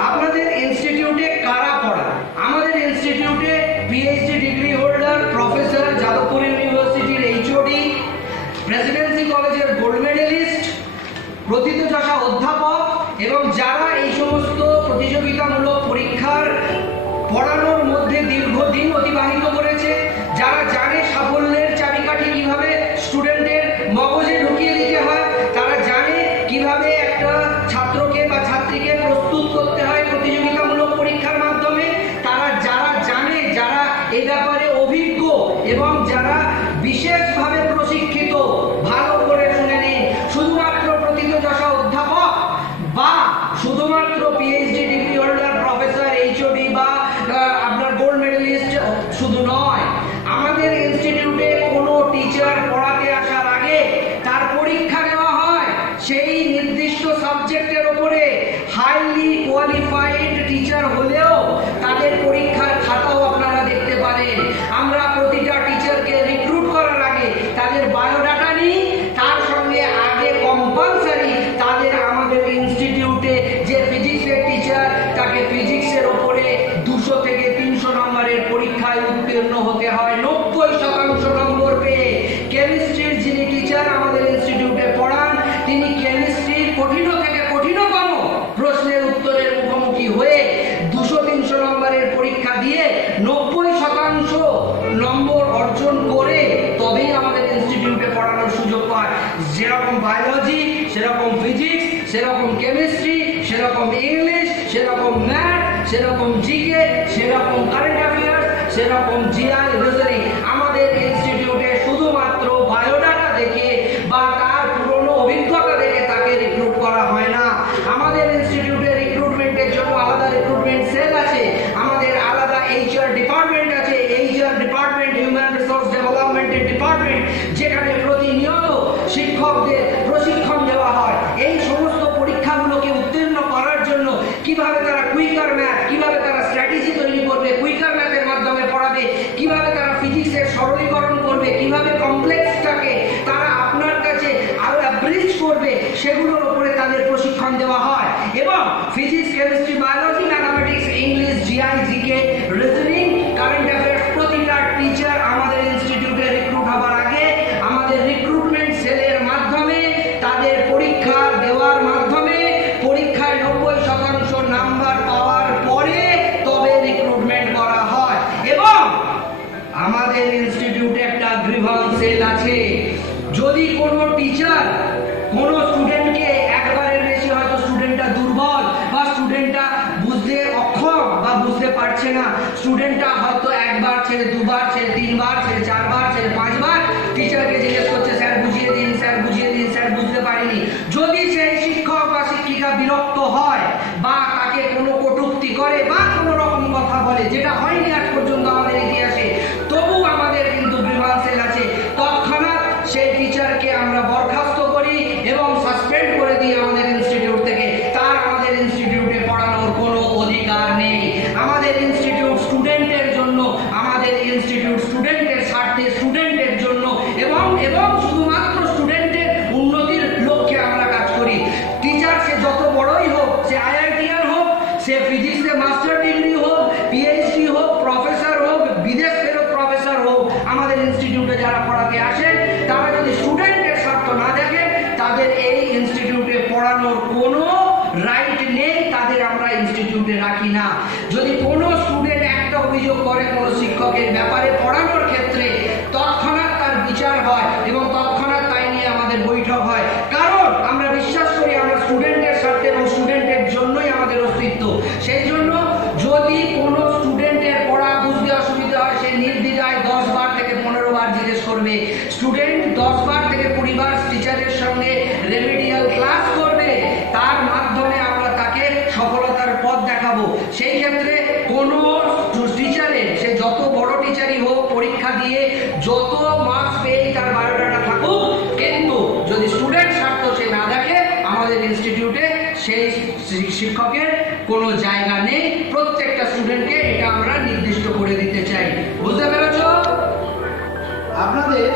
আপনাদের ইনস্টিটিউটে কারা পড়ান? আমাদের ইনস্টিটিউটে PhD degree holder professor, Jadavpur ইউনিভার্সিটির এইচওডি, প্রেসিডেন্সি কলেজের গোল্ড মেডেলিস্ট, প্রথিতযশা অধ্যাপক এবং যারা এই সমস্ত প্রতিযোগিতামূলক পরীক্ষার পড়ানোর মধ্যে দীর্ঘদিন অতিবাহিত করেছে, যারা জানে সাফল্যের চাবিকাঠি কিভাবে স্টুডেন্টের মগজে ঢুকিয়ে দিতে হয়, তারা জানে কিভাবে একটা ছাত্রকে বা ছাত্রীকে প্রস্তুত করতে হয় প্রতিযোগিতামূলক পরীক্ষার মাধ্যমে, যারা জানে, যারা এই ব্যাপারে অভিজ্ঞ এবং যারা বিশেষভাবে প্রশিক্ষিত, ভালো করে শুনে নিন, শুধুমাত্র প্রথিতযশা অধ্যাপক বা শুধুমাত্র PhD degree holder professor, HOD বা আপনার গোল্ড মেডেলিস্ট শুধু নয়, আমাদের ইনস্টিটিউটে কোনো টিচার পড়াতে আসার আগে তার পরীক্ষা নেওয়া হয় সেই নির্দিষ্ট সাবজেক্টের উপরে। হাইলি কোয়ালিফাইড টিচার হলেও তাদের পরীক্ষার খাতাও আপনারা দেখতে পারেন। আমরা প্রতিটা টিচারকে রিক্রুট করার আগে তাদের বায়োডাটা নিই, তার সঙ্গে আগে কম্পালসারি তাদের আমাদের ইনস্টিটিউটে যে ফিজিক্সের টিচার, তাকে ফিজিক্সের ওপরে 200 থেকে 300 নম্বরের পরীক্ষায় উত্তীর্ণ হতে হয় 90% নম্বর পেয়ে। কেমিস্ট্রির যিনি টিচার আমাদের ইনস্টিটিউটে পড়ান, তিনি কেমিস্ট্রির কঠিন থেকে কঠিনতম প্রশ্নের উত্তরের মুখোমুখি হয়ে 200-300 নম্বরের পরীক্ষা দিয়ে 90% নম্বর অর্জন করে তবেই আমাদের ইনস্টিটিউটে পড়ানোর সুযোগ পায়। যেরকম বায়োলজি, সেরকম ফিজিক্স, সেরকম কেমিস্ট্রি, সেরকম ইংলিশ, সেরকম ম্যাথ, সেরকম জিকে, সেরকম কারেন্ট অ্যাফেয়ার্স, সেরকম জিআই, রিজনিং। আমাদের ইনস্টিটিউটে শুধুমাত্র বায়োডাটা দেখে বা তার পুরনো অভিজ্ঞতা দেখে তাকে রিক্রুট করা হয় না। আমাদের ইনস্টিটিউটে রিক্রুটমেন্টের জন্য আলাদা রিক্রুটমেন্ট সেল আছে, আমাদের আলাদা এইচআর ডিপার্টমেন্ট আছে, এইচআর ডিপার্টমেন্ট, হিউম্যান রিসোর্স ডেভেলপমেন্টের ডিপার্টমেন্ট, যেখানে প্রতিনিয়ত শিক্ষকদের প্রশিক্ষণ দেওয়া হয় এই সমস্ত পরীক্ষাগুলোকে উত্তীর্ণ করার জন্য। কিভাবে তারা কুইকার ম্যাথ, কিভাবে তারা স্ট্র্যাটেজি তৈরি করবে, কুইকার ম্যাথের মাধ্যমে পড়াবে, কিভাবে তারা ফিজিক্সের সরলীকরণ করবে, কিভাবে কমপ্লেক্সটাকে তারা আপনার কাছে আরো ব্রিজ করবে, সেগুলোর উপরে তাদের প্রশিক্ষণ দেওয়া হয়। এবং physics, chemistry, biology, mathematics, English, GI, GK, reasoning, current affairs, প্রতিটা টিচার আমাদের ইনস্টিটিউটে রিক্রুট হবার আগে আমাদের রিক্রুটমেন্ট সেলের মাধ্যমে তাদের পরীক্ষা দেওয়ার মাধ্যমে পরীক্ষায় 90% নাম্বার পাওয়ার পরে তবে রিক্রুটমেন্ট করা হয়। এবং আমাদের ইনস্টিটিউটে একটা গ্রিভান্স সেল আছে। যদি কোনো টিচার কোনো স্টুডেন্টকে একবারের বেশি, হয়তো স্টুডেন্টটা দুর্বল বা স্টুডেন্টটা বুঝতে অক্ষম বা বুঝতে পারছে না, স্টুডেন্টটা হয়তো একবার ছেড়ে দুবার ছেড়ে তিনবার ছেড়ে চারবার ছেড়ে পাঁচবার টিচারকে জিজ্ঞেস করছে, স্যার বুঝিয়ে দিন, স্যার বুঝিয়ে দিন, স্যার বুঝতে পারিনি। যদি সেই শিক্ষক বা শিক্ষিকা বিরক্ত হয় বা তাকে কোনো কটূক্তি করে বা কোনো রকম কথা বলে, যেটা হয়নি আজ পর্যন্ত আমাদের ইতিহাসে, তবু আমাদের কিন্তু গ্রিভান্স সেল আছে। তৎক্ষণাৎ সেই টিচারকে আমরা বরখাস্ত করি এবং সাসপেন্ড করে দিই আমাদের ইনস্টিটিউট থেকে। তার আমাদের ইনস্টিটিউটে পড়ানোর কোনো অধিকার নেই। আমাদের ইনস্টিটিউট স্টুডেন্টের জন্য, আমাদের ইনস্টিটিউট স্টুডেন্টের স্বার্থে, স্টুডেন্টের জন্য এবং এবং শুধুমাত্র স্টুডেন্টের উন্নতির লক্ষ্যে আমরা কাজ করি। টিচার সে যত বড়ই হোক, সে আইআইটিআর হোক, সে ফিজিক্সে মাস্টার ডিগ্রি হোক, পিএইচডি হোক, প্রফেসর হোক, বিদেশ ফেরত প্রফেসর হোক, আমাদের ইনস্টিটিউটে যারা পড়াতে আসেন তারা যদি স্টুডেন্টের স্বার্থ না দেখে, তাদের এই ইনস্টিটিউটে পড়ানোর কোনো রাইট নেই, তাদের আমরা ইনস্টিটিউটে রাখি না। যদি কোনো স্টুডেন্ট একটা অভিযোগ করে কোনো শিক্ষকের ব্যাপারে পড়ানোর ক্ষেত্রে, তৎক্ষণাৎ তার বিচার হয় এবং তৎক্ষণাৎ তাই নিয়ে আমাদের বৈঠক হয়। কারণ আমরা বিশ্বাস করি আমরা স্টুডেন্টের স্বার্থে এবং স্টুডেন্টের জন্যই আমাদের অস্তিত্ব। সেই জন্য যদি কোনো স্টুডেন্টের পড়া বুঝতে অসুবিধা হয়, সে নির্দ্বিধায় 10 বার থেকে 15 বার জিজ্ঞেস করবে। স্টুডেন্ট 10 বার থেকে 20 বার টিচারের সঙ্গে রেমেডিয়াল ক্লাস করবে, তার মাধ্যমে আমরা তাকে সফলতার পথ দেখাবো। সেই ক্ষেত্রে কোনো টিচারের, সে যত বড় টিচারই হোক, পরীক্ষা দিয়ে যত মার্কস পেয়ে তার বায়োডাটা থাকুক, কিন্তু যদি স্টুডেন্ট স্বার্থ সে না দেখে, আমাদের ইনস্টিটিউটে সেই শিক্ষকের কোনো জায়গা নেই। প্রত্যেকটা স্টুডেন্টকে এটা আমরা নির্দিষ্ট করে দিতে চাই। বুঝতে পেরেছ? আপনাদের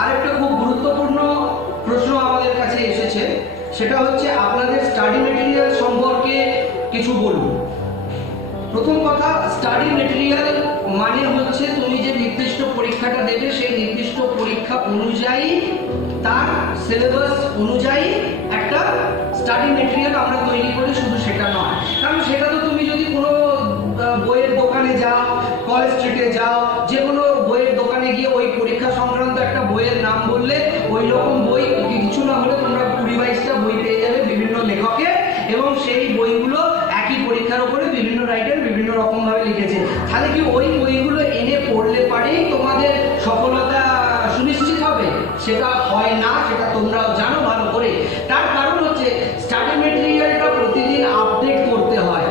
আরেকটা খুব গুরুত্বপূর্ণ প্রশ্ন আমাদের কাছে এসে সেটা হচ্ছে আপনাদের স্টাডি মেটেরিয়াল সম্পর্কে কিছু বলবো। প্রথম কথা, স্টাডি মেটেরিয়াল মানে হচ্ছে তুমি যে নির্দিষ্ট পরীক্ষাটা দেবে সেই নির্দিষ্ট পরীক্ষা অনুযায়ী তার সিলেবাস অনুযায়ী একটা স্টাডি মেটেরিয়াল আমরা তৈরি করি, শুধু সেটা নয়। কারণ সেটা তো তুমি যদি কোনো বইয়ের দোকানে যাও, কলেজ স্ট্রিটে যাও, যে কোনো বইয়ের দোকানে গিয়ে ওই পরীক্ষা সংক্রান্ত একটা বইয়ের নাম বললে ওই রকম বই কিছু না হলে তোমরা 20-22টা বই পেয়ে যাবে বিভিন্ন লেখকের, এবং সেই বইগুলো একই পরীক্ষার উপরে বিভিন্ন রাইটার বিভিন্ন রকম ভাবে লিখেছে। তাহলে কি ওই বইগুলো এনে পড়লে পারেই তোমাদের সফলতা সুনিশ্চিত হবে? সেটা হয় না, সেটা তোমরাও জানো ভালো করে। তার কারণ হচ্ছে স্টাডি মেটেরিয়ালটা প্রতিদিন আপডেট করতে হয়।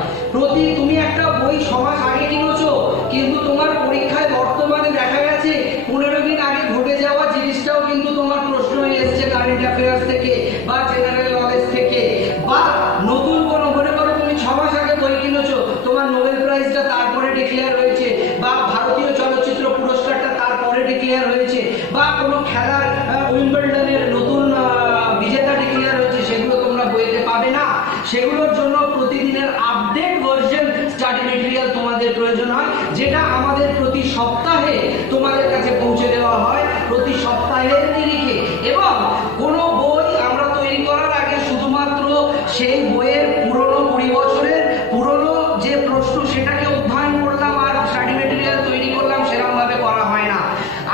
তুমি একটা বই 6 মাস আগে কিনেছো, কিন্তু তোমার পরীক্ষায় বর্তমানে দেখা গেছে 15 দিন আগে ঘটে যাওয়া জিনিসটাও কিন্তু তোমার প্রশ্ন এসেছে কারেন্ট অ্যাফেয়ার্স থেকে বা জেনারেল নলেজ থেকে, বা নতুন কোনো, মনে করো তুমি 6 মাস আগে বই কিনেছো, তোমার নোবেল প্রাইজটা তারপরে ডিক্লেয়ার হয়েছে, বা ভারতীয় চলচ্চিত্র পুরস্কারটা তারপরে ডিক্লেয়ার হয়েছে, বা কোনো খেলার উইম্বলডনের নতুন বিজেতা ডিক্লেয়ার হয়েছে, সেগুলো তোমরা বইতে পাবে না। সেগুলোর জন্য প্রতিদিনের আপডেট ভার্সন স্টাডি মেটেরিয়াল তোমাদের প্রয়োজন হয়, যেটা আমাদের প্রতি সপ্তাহে তোমাদের কাছে পৌঁছে দেওয়া হয়, প্রতি সপ্তাহের নিরিখে। এবং কোনো বই আমরা তৈরি করার আগে শুধুমাত্র সেই বইয়ের পুরনো 20 বছরের পুরনো যে প্রশ্ন সেটাকে অধ্যয়ন করলাম আর স্টাডি মেটেরিয়াল তৈরি করলাম, সেরকম ভাবে করা হয় না।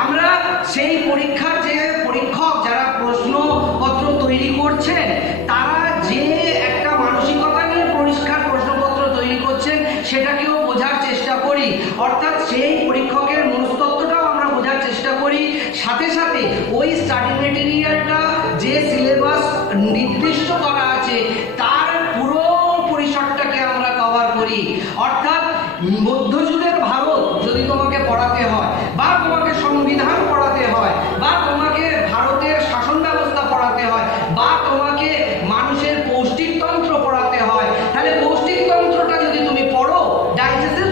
আমরা সেই পরীক্ষার যে পরীক্ষক যারা প্রশ্নপত্র তৈরি করছেন, তারা যে একটা মানসিকতা নিয়ে পরিষ্কার প্রশ্নপত্র তৈরি করছেন সেটাকেও বোঝার চেষ্টা করি, অর্থাৎ সেই পরীক্ষকের মনস্তত্ত্বটাও আমরা বোঝার চেষ্টা করি। সাথে সাথে ওই স্টাডি মেটেরিয়ালটা যে সিলেবাস নির্দিষ্ট করা আছে তার পুরো পরিসরটাকে আমরা কভার করি। অর্থাৎ মধ্যযুগের ভারত যদি তোমাকে পড়াতে হয়, বা তোমাকে সংবিধান পড়াতে হয়, বা তোমাকে ভারতের শাসন ব্যবস্থা পড়াতে হয়, বা তোমাকে মানুষের পৌষ্টিকতন্ত্র পড়াতে হয়, তাহলে পৌষ্টিকতন্ত্রটা যদি তুমি পড়ো, ডাইজেস্টিভ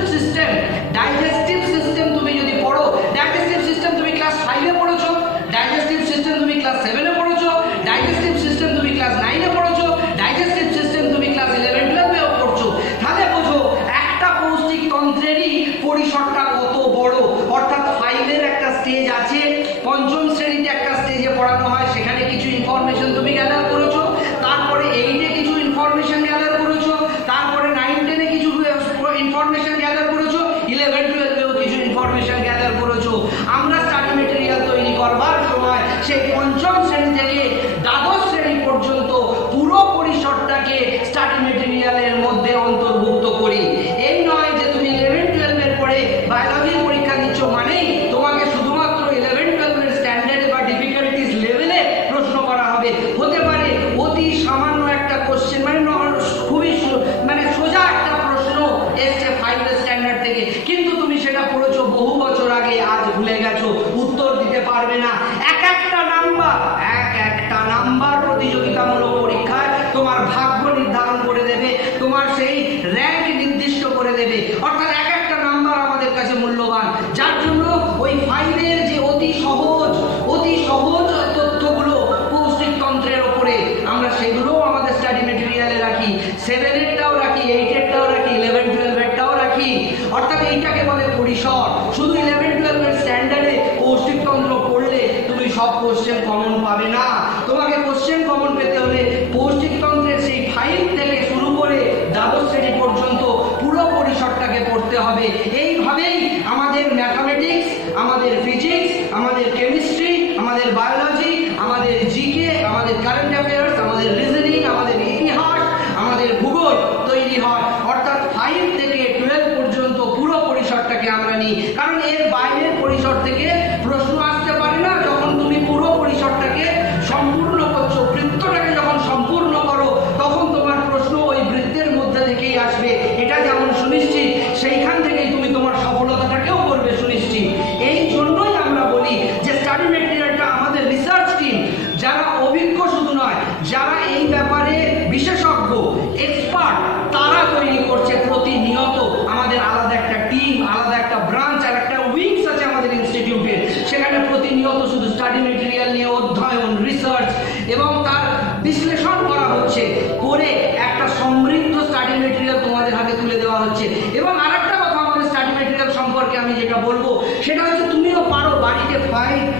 সিস্টেম তুমি যদি পড়ো, ডাইজেস্টিভ সিস্টেম তুমি ক্লাস 5-এ পড়েছো, ডাইজেস্টিভ সিস্টেম তুমি ক্লাস 7-এ পড়েছো, ডাইজেস্টিভ সিস্টেম তুমি ক্লাস 9-এ পড়েছো, ডাইজেস্টিভ সিস্টেম তুমি ক্লাস 11-12-এও পড়ছো, তাহলে বোঝো একটা পৌষ্টিকতন্ত্রেরই পরিসরটা কত বড়। অর্থাৎ 5-এর একটা স্টেজ আছে, পঞ্চম শ্রেণীতে একটা স্টেজে পড়ানো হয়, সেখানে কিছু ইনফরমেশন তুমি গ্যাদার করেছো, তারপরে 8-এ কিছু ইনফরমেশন গ্যাদার করেছো, তারপরে 9-10-এ কিছু ইনফরমেশন গ্যাদার করেছো, 11-12-এও কিছু ইনফরমেশন গ্যাদার করেছো। আমরা স্টাডি মেটেরিয়াল তৈরি করবার সময় সেই পঞ্চম শ্রেণী থেকে দ্বাদশ শ্রেণী পর্যন্ত পুরো পরিসরটাকে স্টাডি মেটেরিয়ালের মধ্যে অন্তর্ভুক্ত করি। এই নয় যে তুমি 11-12-এর পরে বায়োলজির পরীক্ষা দিচ্ছ মানেই তোমাকে শুধুমাত্র 11-12-এর স্ট্যান্ডার্ড বা ডিফিকাল্টিস লেভেলে প্রশ্ন করা হবে। হতে পারে অতি সামান্য একটা কোশ্চেন, খুবই সোজা একটা প্রশ্ন এসছে 5-এর স্ট্যান্ডার্ড থেকে, কিন্তু তুমি সেটা পড়েছো বহু বছর আগে, আজ ভুলে গেছো, উত্তর দিতে পারবে না। এক একটা নাম্বার প্রতিযোগিতামূলক পরীক্ষায় তোমার ভাগ্য নির্ধারণ করে দেবে, তোমার সেই র্যাঙ্ক নির্দিষ্ট করে দেবে। অর্থাৎ এক একটা নাম্বার আমাদের কাছে মূল্যবান, যার জন্য ওই 5-এর যে অতি সহজ তথ্যগুলো পৌষ্টিকতন্ত্রের ওপরে, আমরা সেগুলোও আমাদের স্টাডি মেটেরিয়ালে রাখি, 7-এরটাও রাখি, 8-এরটাও রাখি, 11-12-এরটাও রাখি। অর্থাৎ এইটাকে বলে পরিসর। শুধু 11-12-এর স্ট্যান্ডার্ডে পৌষ্টিকতন্ত্র পড়লে তুমি সব কোশ্চেন কমন পাবে না। তোমাকে কোশ্চেন কমন পেতে হলে পৌষ্টিকতন্ত্রের সেই 5 থেকে শুরু করে দ্বাদশ শ্রেণী পর্যন্ত পুরো পরিসরটাকে পড়তে হবে। এইভাবেই আমাদের ম্যাথামেটিক্স, আমাদের ফিজিক্স, আমাদের কেমিস্ট্রি, আমাদের বায়োলজি, আমাদের জিকে, আমাদের কারেন্ট অ্যাফেয়ার্স, আমাদের রিজনিং, আমাদের ইতিহাস, আমাদের ভূগোল তৈরি হয়। অর্থাৎ 5 থেকে 12 পর্যন্ত পুরো পরিসরটাকে আমরা নিই, কারণ এর বাইরের পরিসর থেকে প্রশ্ন আসতে পারে না। যখন তুমি পুরো পরিসরটাকে সম্পূর্ণ করছো, বৃত্তটাকে যখন সম্পূর্ণ করো, তখন তোমার প্রশ্ন ওই বৃত্তের মধ্যে থেকেই আসবে, এটা যেমন সুনিশ্চিত, সেইখান থেকেই তুমি তোমার সফলতাটাকেও করবে সুনিশ্চিত। এই জন্যই আমরা বলি যে স্টাডি মেটেরিয়ালটা আমাদের রিসার্চ টিম, যারা অভিজ্ঞ শুধু নয়, যারা এই ব্যাপারে বিশেষজ্ঞ, এক্সপার্ট, তারা তৈরি করছে প্রতিনিয়ত। আমাদের আলাদা একটা টিম, আলাদা একটা ব্রাঞ্চ আর একটা উইংস আছে আমাদের ইনস্টিটিউটের, সেখানে প্রতিনিয়ত শুধু স্টাডি মেটেরিয়াল নিয়ে অধ্যয়ন, রিসার্চ এবং তার বিশ্লেষণ করা যেটা বলবো সেটা হচ্ছে তুমিও পারো বাড়িতে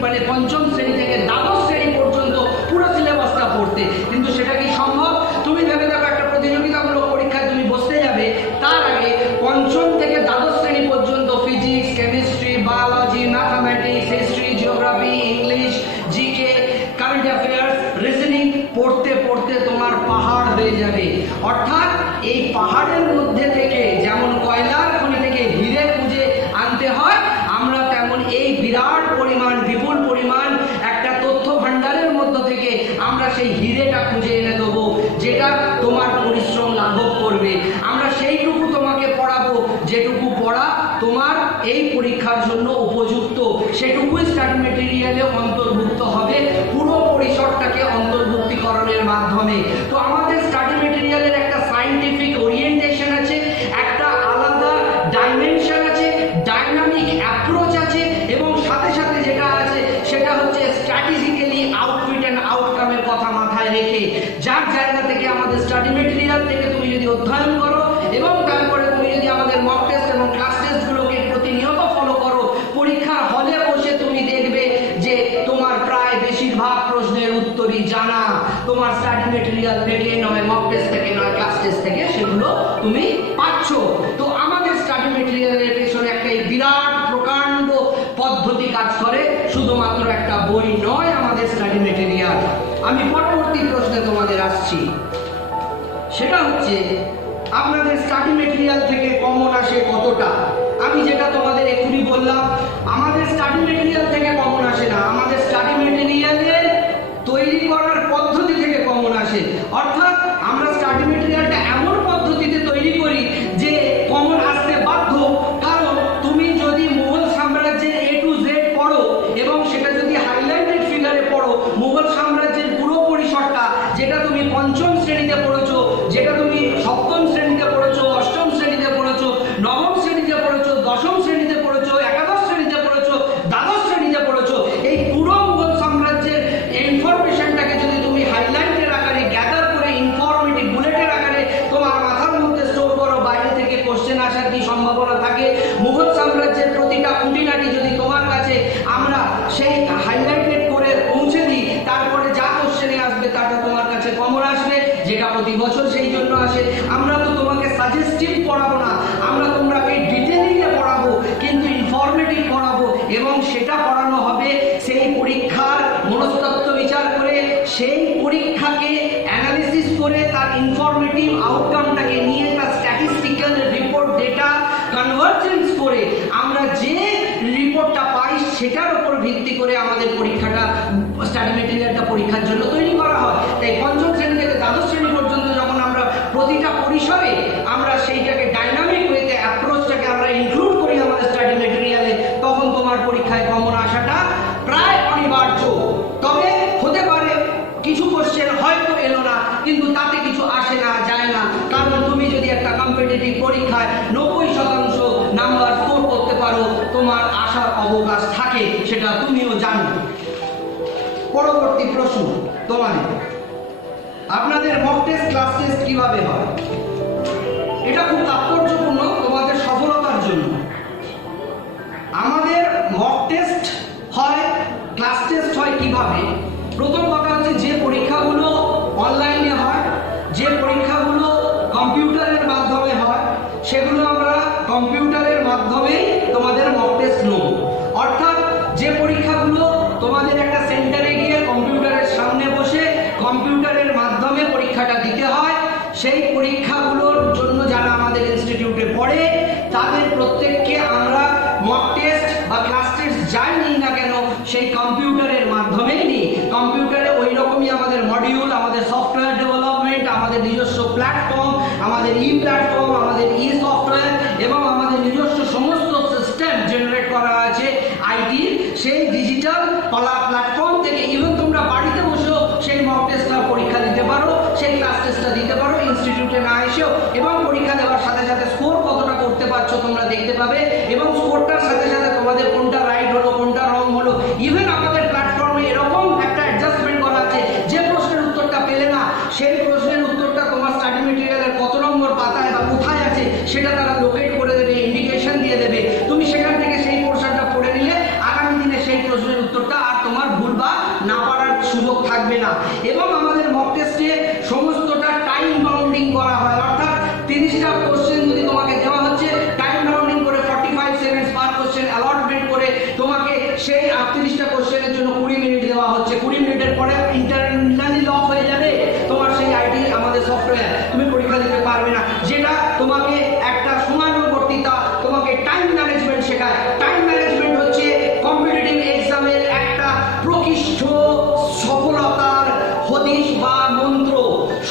মানে পঞ্চম শ্রেণী থেকে দ্বাদশ শ্রেণী পর্যন্ত পুরো সিলেবাসটা পড়তে, কিন্তু সেটা কি সম্ভব? তুমি ভেবে দেখো একটা প্রতিযোগিতামূলক পরীক্ষায় তুমি বসতে যাবে, তার আগে পঞ্চম থেকে দ্বাদশ শ্রেণী পর্যন্ত physics, chemistry, biology, mathematics, history, geography, English, GK, current affairs, reasoning পড়তে পড়তে তোমার পাহাড় হয়ে যাবে। অর্থাৎ এই পাহাড়ের মধ্যে থেকে যেমন কয়লার খনি থেকে হিরে খুঁজে আনতে হয়, আমরা তেমন এই বিরাট পরিমাণ বিপুল পরিমাণ একটা তথ্য ভাণ্ডারের মধ্য থেকে আমরা সেই হিরেটা খুঁজে এনে দেবো, যেটা তোমার পরিশ্রম লাঘব করবে। আমরা সেইটুকু তোমাকে পড়াবো যেটুকু পড়া তোমার এই পরীক্ষার জন্য উপযুক্ত, সেটুকুই স্টাডি মেটেরিয়ালে অন্তর্ভুক্ত হবে পুরো পরিসরটাকে অন্তর্ভুক্তিকরণের মাধ্যমে। তো আমাদের স্টাডি মেটেরিয়ালের একটা সায়েন্টিফিক ওরিয়েন্টেশন আছে, একটা আলাদা ডাইমেনশন আছে, ডাইনামিক অ্যাপ্রোচ আছে, এবং সাথে সাথে যেটা আছে সেটা হচ্ছে স্ট্র্যাটেজিক্যালি আউটপুট অ্যান্ড আউটকামের কথা মাথায় রেখে, যার জায়গা থেকে আমাদের স্টাডি মেটেরিয়াল থেকে তুমি যদি অধ্যয়ন করো এবং তারপরে তুমি যদি আমাদের মক টেস্ট এবং ক্লাস টেস্টগুলোকে প্রতিনিয়ত ফলো করো, পরীক্ষার হলে বসে তুমি দেখবে যে তোমার প্রায় বেশিরভাগ প্রশ্নের উত্তরই জানা, তোমার স্টাডি মেটেরিয়াল থেকে নয়, মক টেস্ট থেকে নয়, ক্লাস টেস্ট থেকে সেগুলো তুমি পাচ্ছ। তো আমাদের স্টাডি মেটেরিয়ালের পেছনে একটা বিরাট প্রকাণ্ড পদ্ধতি কাজ করে, শুধুমাত্র একটা বই নয় আমাদের স্টাডি মেটেরিয়াল। আমি পরবর্তী প্রশ্নে তোমাদের আসছি, সেটা হচ্ছে আপনাদের স্টাডি মেটেরিয়াল থেকে কমন আসে কতটা? আমি যেটা তোমাদের এখনই বললাম, আমাদের স্টাডি মেটেরিয়াল থেকে কমন আসে না, আমাদের স্টাডি মেটেরিয়ালের তৈরি করার পদ্ধতি থেকে কমন আসে। অর্থাৎ আমরা স্টাডি মেটেরিয়ালটা এমন পদ্ধতিতে তৈরি করি যে কমন আসতে বাধ্য। কারণ তুমি যদি মুঘল সাম্রাজ্যের A to Z পড়ো এবং সেটা যদি হাইলাইটেড ফিগারে পড়ো, মুঘল সাম্রাজ্যের পুরো পরিসরটা যেটা তুমি পঞ্চম শ্রেণীতে পড়েছো, যেটা তুমি সপ্তম শ্রেণীতে পড়েছো, অষ্টম শ্রেণীতে পড়েছো, নবম শ্রেণীতে পড়েছো, দশম শ্রেণীতে পড়েছো, একাদশ শ্রেণীতে পড়েছো, দ্বাদশ শ্রেণীতে পড়েছো, এই পুরো মুঘল সাম্রাজ্যের ইনফরমেশনটাকে যদি তুমি হাইলাইটের আকারে গ্যাদার করে ইনফরমেটিভ বুলেটের আকারে তোমার মাথার মধ্যে স্টোর করো, বাইরে থেকে কোশ্চেন আসার কি সম্ভাবনা থাকে? মুঘল সাম্রাজ্যের প্রতিটা খুঁটিনাটি যদি তোমার কাছে আমরা সেই হাইলাইটেড করে পৌঁছে দিই, তারপরে যা কোশ্চেনে আসবে তাটা তোমার কাছে কমন আসবে, যেটা প্রতি বছর সেই জন্য আসে। আমরা তো তোমাকে সাজেস্টিভ পড়াবো না, আমরা তোমরাকে ডিটেইলিংয়ে পড়াবো, কিন্তু ইনফরমেটিভ পড়াবো, এবং সেটা পড়ানো হবে সেই পরীক্ষার মনস্তত্ত্ব বিচার করে, সেই পরীক্ষাকে অ্যানালিসিস করে, তার ইনফরমেটিভ আউটকামটাকে নিয়ে তার স্ট্যাটিস্টিক্যাল রিপোর্ট ডেটা কনভার্জেন্স করে আমরা যে রিপোর্টটা পাই সেটার উপর ভিত্তি করে আমাদের পরীক্ষাটা, স্টাডি মেটেরিয়ালটা পরীক্ষার জন্য তৈরি করা হয়। তাই পঞ্চম শ্রেণী থেকে দ্বাদশ শ্রেণী পর্যন্ত যখন আমরা প্রতিটা পরিসরে আমরা সেইটাকে ডাইনামিক ওয়েতে অ্যাপ্রোচটাকে আমরা ইনক্লুড করি আমাদের স্টাডি মেটেরিয়ালে, তখন তোমার পরীক্ষায় কমন আসাটা প্রায় অনিবার্য। তবে হতে পারে কিছু কোশ্চেন হয়তো এলো না, কিন্তু তাতে কিছু আসে না, যায় না, কারণ তুমি যদি একটা কম্পিটিটিভ পরীক্ষায় 90% নাম্বার স্কোর করতে পারো, তোমার আসার অবকাশ থাকে, সেটা তুমিও জানো। পরবর্তী প্রশ্ন তোমাদের, আপনাদের মক টেস্ট ক্লাস টেস্ট কিভাবে হয়? এটা খুব তাৎপর্যপূর্ণ তোমাদের সফলতার জন্য। আমাদের মক টেস্ট হয়, ক্লাস টেস্ট হয় কিভাবে? প্রথম কথা হচ্ছে যে পরীক্ষাগুলো অনলাইনে হয়, যে পরীক্ষাগুলো কম্পিউটারের মাধ্যমে হয়, সেগুলো আমরা কম্পিউটারের মাধ্যমেই তোমাদের মক টেস্ট নেব। অর্থাৎ যে পরীক্ষাগুলো তোমাদের একটা সেন্টারে গিয়ে কম্পিউটারের সামনে বসে কম্পিউটারের মাধ্যমে পরীক্ষাটা দিতে হয়, সেই পরীক্ষাগুলোর জন্য যারা আমাদের ইনস্টিটিউটে পড়ে তাদের প্রত্যেককে আমরা মক টেস্ট বা ক্লাস টেস্ট যাই নিই না কেন সেই কম্পিউটারের মাধ্যমেই নিই। কম্পিউটারে ওই রকমই আমাদের মডিউল, আমাদের সফটওয়্যার ডেভেলপমেন্ট, আমাদের নিজস্ব প্ল্যাটফর্ম, আমাদের প্ল্যাটফর্ম, আমাদের সফটওয়্যার এবং আমাদের নিজস্ব সমস্ত সিস্টেম জেনারেট করা আছে আইটি, সেই ডিজিটাল প্ল্যাটফর্ম থেকে ইভেন তোমরা বাড়িতে বসেও সেই মক টেস্টটা পরীক্ষা দিতে পারো, সেই ক্লাস টেস্টটা দিতে পারো ইনস্টিটিউটে না এসেও, এবং পরীক্ষা দেওয়ার সাথে সাথে স্কোর কতটা করতে পারছো তোমরা দেখতে পাবে, এবং স্কোরটার সাথে সাথে তোমাদের কোনটা রাইট হলো, কোনটা রং হলো। ইভেন আমাদের প্ল্যাটফর্মে এরকম একটা অ্যাডজাস্টমেন্ট করা আছে, যে প্রশ্নের উত্তরটা পেলে না সেই প্রশ্নের উত্তরটা তোমার স্টাডি মেটেরিয়ালের কত নম্বর পাতায় বা কোথায় আছে সেটা তারা লোকেট করে দেবে, ইন্ডিকেশন দিয়ে দেবে, তুমি সেখান থেকে সেই সুযোগ থাকবে না। এবং আমাদের মক টেস্টে সমস্তটা টাইম বাউন্ডিং করা হয়, অর্থাৎ 30টা কোশ্চেন যদি তোমাকে দেওয়া হচ্ছে, টাইম বাউন্ডিং করে 45 সেকেন্ডস পার কোশ্চেন অ্যালটমেন্ট করে তোমাকে সেই 38টা কোশ্চেনের জন্য 20 মিনিট দেওয়া হচ্ছে। 20 মিনিটের পরে ইন্টারনালি লক হয়ে যাবে তোমার সেই আইটি আমাদের সফটওয়্যার, তুমি পরীক্ষা দিতে পারবে না। যেটা তোমাকে একটা সময়ানুবর্তিতা, তোমাকে টাইম ম্যানেজমেন্ট শেখায়। টাইম ম্যানেজমেন্ট হচ্ছে কম্পিটিটিভ এক্সামের একটা প্রকৃষ্ট সফলতার হদিশ বা মন্ত্র।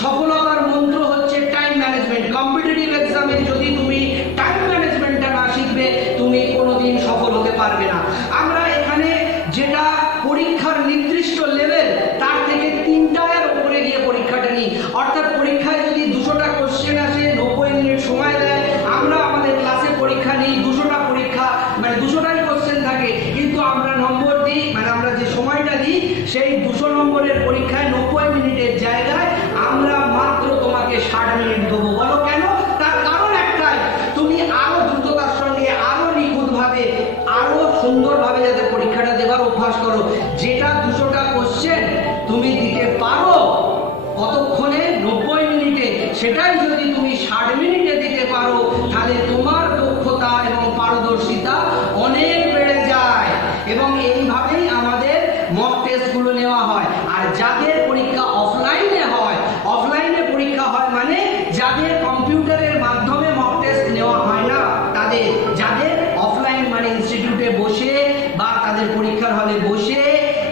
সফলতার মন্ত্র হচ্ছে টাইম ম্যানেজমেন্ট। কম্পিটিটিভ এক্সামে যদি তুমি টাইম ম্যানেজমেন্টটা না শিখবে, তুমি কোনোদিন সফল হতে পারবে না। আমরা এখানে যেটা পরীক্ষার নির্দিষ্ট লেভেল, তার থেকে 3টার উপরে গিয়ে পরীক্ষাটা নিই। অর্থাৎ পরীক্ষায় যদি 200টা কোশ্চেন আসে, 90 মিনিট সময় দেয়, আমরা আমাদের ক্লাসে পরীক্ষা নিই 200টা পরীক্ষা, মানে 200টাই কোশ্চেন থাকে, কিন্তু আমরা নম্বর দিই, মানে আমরা যে সময়টা দিই সেই 200 নম্বরের পরীক্ষায় 90 মিনিটের জায়গায় আমরা মাত্র তোমাকে 60 মিনিট দেবো। বলো কেন? তার কারণ একটাই, তুমি আরো দ্রুততার সঙ্গে, আরো নিখুঁতভাবে, আরো সুন্দরভাবে যাতে পরীক্ষাটা দেবার অভ্যাস করো। যেটা 200টা কোশ্চেন তুমি দিতে পারো কতক্ষণে? 90 মিনিটে। সেটাই যদি তুমি 60 মিনিটে দিতে পারো, তাহলে তোমার দক্ষতা এবং পারদর্শিতা অনেক বেড়ে যায়। এবং এইভাবেই আমাদের মক টেস্টগুলো নেওয়া হয়। আর যাদের পরীক্ষা অফলাইনে হয়, অফলাইনে পরীক্ষা হয় মানে যাদের কম্পিউটারের মাধ্যমে মক টেস্ট নেওয়া হয় না, তাদের, যাদের অফলাইন মানে ইনস্টিটিউটে বসে বা তাদের পরীক্ষার হলে বসে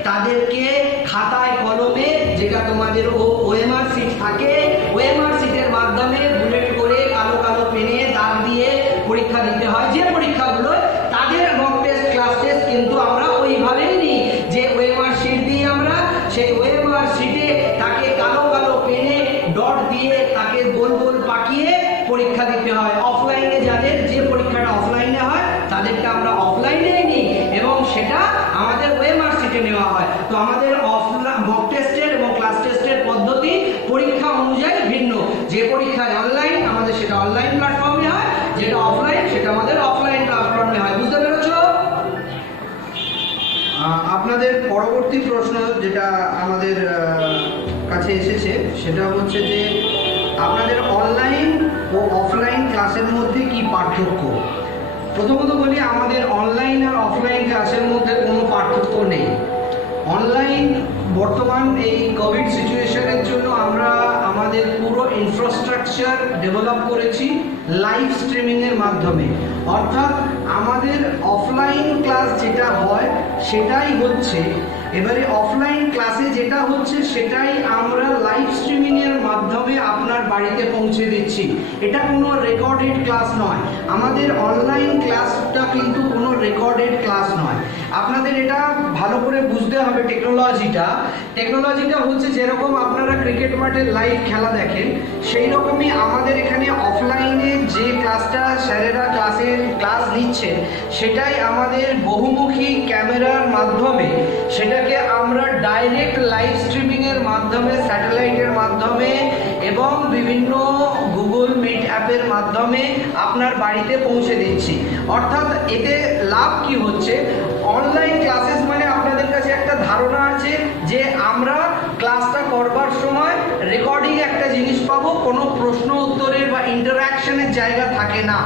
তাদেরকে খাতায় কলমে, যেটা তোমাদের ওএমআর সিট থাকে, ওএমআর সিটের মাধ্যমে বুলেট করে কালো কালো পেনে দাগ দিয়ে পরীক্ষা দিতে হয়। যে পরীক্ষাগুলো তাদের মক টেস্ট, ক্লাস টেস্ট কিন্তু আমরা ওইভাবেই নিই যে ওএমআর সিট দিয়ে আমরা সেই ওএমআর সিটে তাকে কালো কালো পেনে ডট দিয়ে তাকে গোল গোল পাকিয়ে পরীক্ষা দিতে হয়। অফলাইনে যাদের, যে পরীক্ষাটা অফলাইনে হয় তাদেরটা আমরা অফলাইনে নিই এবং সেটা আমাদের ওএমআর সিটে নেওয়া হয়। তো আমাদের মক টেস্টের এবং ক্লাস টেস্টের পদ্ধতি পরীক্ষা অনুযায়ী ভিন্ন। যে পরীক্ষা অনলাইন আমাদের সেটা অনলাইন প্ল্যাটফর্মে হয়, যেটা অফলাইন সেটা আমাদের অফলাইন প্ল্যাটফর্মে হয়। বুঝতে পেরেছো? আপনাদের পরবর্তী প্রশ্ন যেটা আমাদের কাছে এসেছে সেটা হচ্ছে যে আপনাদের অনলাইন ও অফলাইন ক্লাসের মধ্যে কি পার্থক্য? প্রথমত বলি, আমাদের অনলাইন আর অফলাইন ক্লাসের মধ্যে কোনো পার্থক্য নেই। অনলাইন বর্তমান এই কোভিড সিচুয়েশনের জন্য আমরা আমাদের পুরো ইনফ্রাস্ট্রাকচার ডেভেলপ করেছি লাইভ স্ট্রিমিংয়ের মাধ্যমে। অর্থাৎ আমাদের অফলাইন ক্লাস যেটা হয় সেটাই হচ্ছে, এবারে অফলাইন ক্লাসে যেটা হচ্ছে সেটাই আমরা লাইভ স্ট্রিমিংয়ের মাধ্যমে আপনার বাড়িতে পৌঁছে দিচ্ছি। এটা কোনো রেকর্ডেড ক্লাস নয়। আমাদের অনলাইন ক্লাসটা কিন্তু কোনো রেকর্ডেড ক্লাস নয়। আপনাদের এটা ভালো করে বুঝতে হবে টেকনোলজিটা। টেকনোলজিটা হচ্ছে যেরকম আপনারা ক্রিকেট মাঠে লাইভ খেলা দেখেন, সেই রকমই আমাদের এখানে অফলাইনে যে ক্লাসটা স্যারেরা ক্লাস নিচ্ছেন সেটাই আমাদের বহুমুখী ক্যামেরার মাধ্যমে, সেটাকে আমরা ডাইরেক্ট লাইভ স্ট্রিমিংয়ের মাধ্যমে, স্যাটেলাইটের মাধ্যমে এবং বিভিন্ন গুগল মিট অ্যাপের মাধ্যমে আপনার বাড়িতে পৌঁছে দিচ্ছি। অর্থাৎ এতে লাভ কি হচ্ছে? অনলাইন ক্লাসেস মানে আপনাদের কাছে একটা ধারণা আছে যে আমরা ক্লাসটা করবার সময় রেকর্ডিং একটা জিনিস পাবো, কোনো প্রশ্ন উত্তরের বা ইন্টারঅ্যাকশনের জায়গা থাকে না।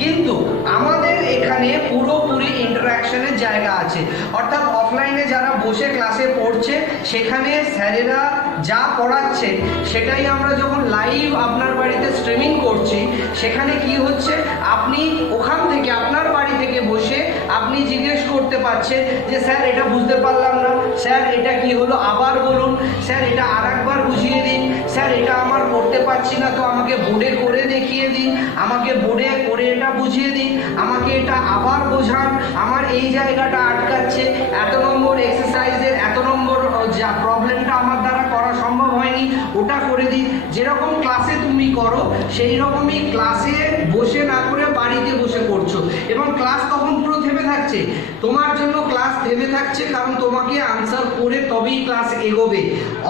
কিন্তু আমাদের এখানে পুরোপুরি ইন্টারঅ্যাকশনের জায়গা আছে। অর্থাৎ অফলাইনে যারা বসে ক্লাসে পড়ছে সেখানে স্যারেরা যা পড়াচ্ছে সেটাই আমরা যখন লাইভ আপনার বাড়িতে স্ট্রিমিং করছি, সেখানে কি হচ্ছে, আপনি ওখান থেকে আপনার বাড়ি থেকে বসে আপনি জিজ্ঞেস করতে পারছেন যে স্যার এটা বুঝতে পারলাম না, স্যার এটা কি হলো আবার বলুন, স্যার এটা আরেকবার বুঝিয়ে দিন, স্যার এটা আমার করতে পারছি না তো আমাকে বোর্ডে করে দেখিয়ে দিন, আমাকে বোর্ডে করে এটা বুঝিয়ে দিন, আমাকে এটা আবার বোঝান, আমার এই জায়গাটা আটকাচ্ছে, এত নম্বর এক্সারসাইজের এত নম্বর যা প্রবলেমটা আমার দ্বারা করা সম্ভব হয়নি ওটা করে দিন। যেরকম ক্লাসে তুমি করো সেই রকমই ক্লাসে বসে না করে বাড়িতে বসে করছো, এবং ক্লাস তখন পুরো থেমে থাকছে। তোমার জন্য ক্লাস থেমে থাকছে কারণ তোমাকে আনসার করে তবেই ক্লাস এগোবে।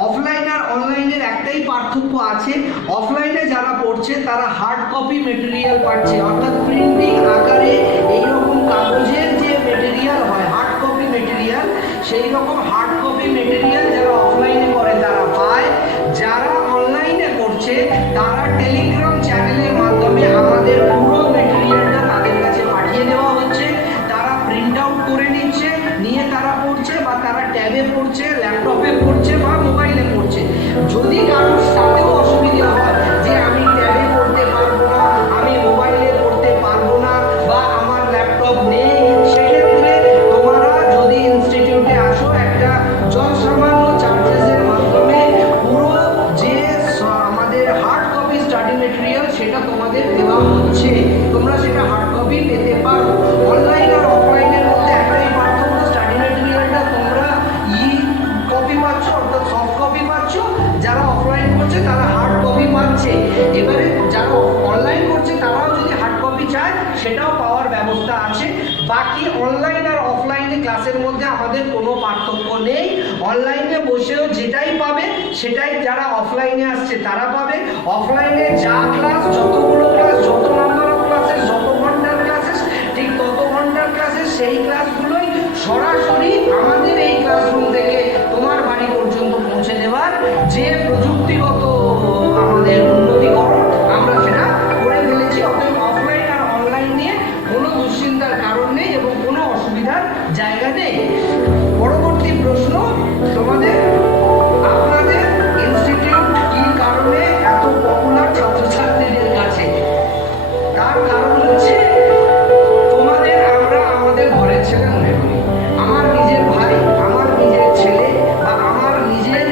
অফলাইন আর অনলাইনের একটাই পার্থক্য আছে, অফলাইনে যারা পড়ছে তারা হার্ড কপি মেটেরিয়াল পাচ্ছে, অর্থাৎ প্রিন্টিং আকারে এইরকম কাগজের যে মেটেরিয়াল হয় হার্ড কপি মেটেরিয়াল, সেই রকম হার্ড কপি মেটেরিয়াল যারা অফলাইনে সফট কপি পাচ্ছ, যারা অফলাইন করছে তারা হার্ড কপি পাচ্ছে। এবারে যারা অনলাইন করছে তারাও যদি হার্ড কপি চায় সেটাও পাওয়ার ব্যবস্থা আছে। বাকি অনলাইন আর অফলাইনে ক্লাসের মধ্যে আমাদের কোনো পার্থক্য নেই। অনলাইনে বসেও যেটাই পাবে সেটাই যারা অফলাইনে আসছে তারা পাবে। অফলাইনে যা ক্লাস, যতগুলো ক্লাস, যত নাম্বার অফ ক্লাসেস, যত ঘন্টার ক্লাসেস, ঠিক তত ঘন্টার ক্লাসেস, সেই ক্লাসগুলোই সরাসরি আমাদের এই ক্লাসরুম থেকে তোমার বাড়ি পর্যন্ত পৌঁছে দেওয়ার যে প্রযুক্তিগত আমাদের উন্নতিকরণ আমরা সেটা করে ফেলেছি। অতএব অফলাইন আর অনলাইন নিয়ে কোনো দুশ্চিন্তার কারণ নেই এবং কোনো অসুবিধার জায়গা নেই। পরবর্তী প্রশ্ন তোমাদের, আপনাদের ইনস্টিটিউট কি কারণে এত পপুলার ছাত্রছাত্রীদের কাছে? তার কারণ হচ্ছে তোমাদের আমরা আমাদের ঘরের ছেলে মনে করি। আমার নিজের ভাই, আমার নিজের ছেলে বা আমার নিজের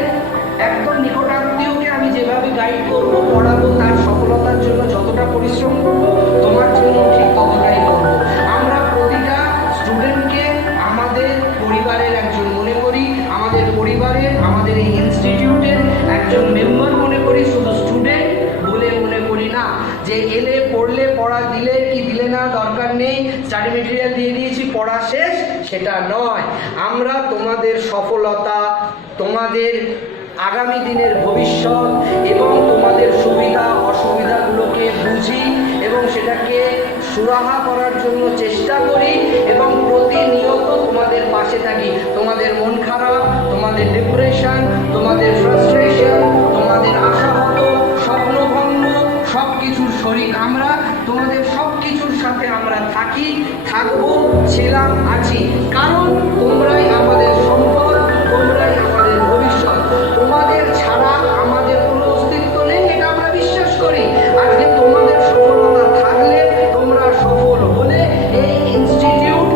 একদম নিকটাত্মীয়কে আমি যেভাবে গাইড করবো, পড়াবো, তার সফলতার জন্য যতটা পরিশ্রম করবো তোমার জন্য ঠিক ততটাই করবো। আমরা প্রতিটা স্টুডেন্টকে আমাদের পরিবারের একজন মনে করি, আমাদের পরিবারের, আমাদের এই ইনস্টিটিউটের একজন মেম্বার মনে করি। শুধু স্টুডেন্ট বলে মনে করি না যে এলে পড়লে, পড়া দিলে কি দিলে না দরকার নেই, স্টাডি মেটেরিয়াল দিয়ে দিয়েছি পড়া শেষ, সেটা নয়। আমরা তোমাদের সফলতা, তোমাদের আগামী দিনের ভবিষ্যৎ এবং তোমাদের সুবিধা অসুবিধাগুলোকে বুঝি এবং সেটাকে সুরাহা করার জন্য চেষ্টা করি এবং প্রতিনিয়ত তোমাদের পাশে থাকি। তোমাদের মন খারাপ, তোমাদের ডিপ্রেশন, তোমাদের ফ্রাস্ট্রেশন, তোমাদের আশাহত, স্বপ্নভঙ্গ, সব কিছুর শরীর আমরা, তোমাদের সব কিছুর সাথে আমরা থাকি, থাকবো, ছিলাম, আছি। কারণ তোমরাই আমাদের সম্পদ, তোমরাই আমাদের ভবিষ্যৎ। তোমাদের ছাড়া আমাদের কোনো অস্তিত্ব নেই, এটা আমরা বিশ্বাস করি। আজকে তোমাদের সফলতা থাকলে, তোমরা সফল হলে এই ইনস্টিটিউট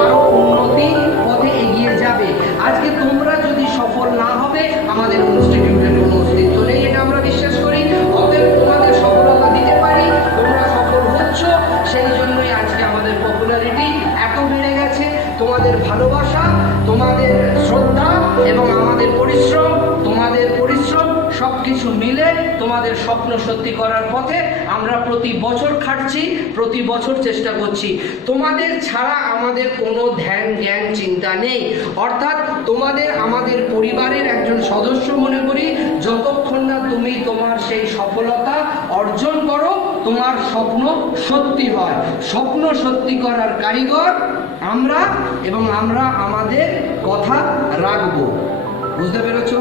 আরো উন্নতি পথে এগিয়ে যাবে। আজকে তোমরা যদি সফল না হবে আমাদের ইনস্টিটিউটের কোনো অস্তিত্ব নেই, এটা আমরা বিশ্বাস করি। অতএব তোমাদের সফলতা দিতে পারি, তোমরা সফল হচ্ছ, সেই জন্যই আজকে আমাদের পপুলারিটি এত বেড়ে গেছে। তোমাদের ভালোবাসা, তোমাদের শ্রদ্ধা এবং আমাদের পরিশ্রম, তোমাদের পরিশ্রম সব কিছু মিলে তোমাদের স্বপ্ন সত্যি করার পথে আমরা প্রতি বছর খাটছি, প্রতি বছর চেষ্টা করছি। তোমাদের ছাড়া আমাদের কোনো ধ্যান জ্ঞান চিন্তা নেই। অর্থাৎ তোমাদের আমাদের পরিবারের একজন সদস্য মনে করি। যতক্ষণ না তুমি তোমার সেই সফলতা অর্জন করো, তোমার স্বপ্ন সত্যি হয়। স্বপ্ন সত্যি করার কারিগর আমরা এবং আমরা আমাদের কথা রাখবো। বুঝতে পেরেছো?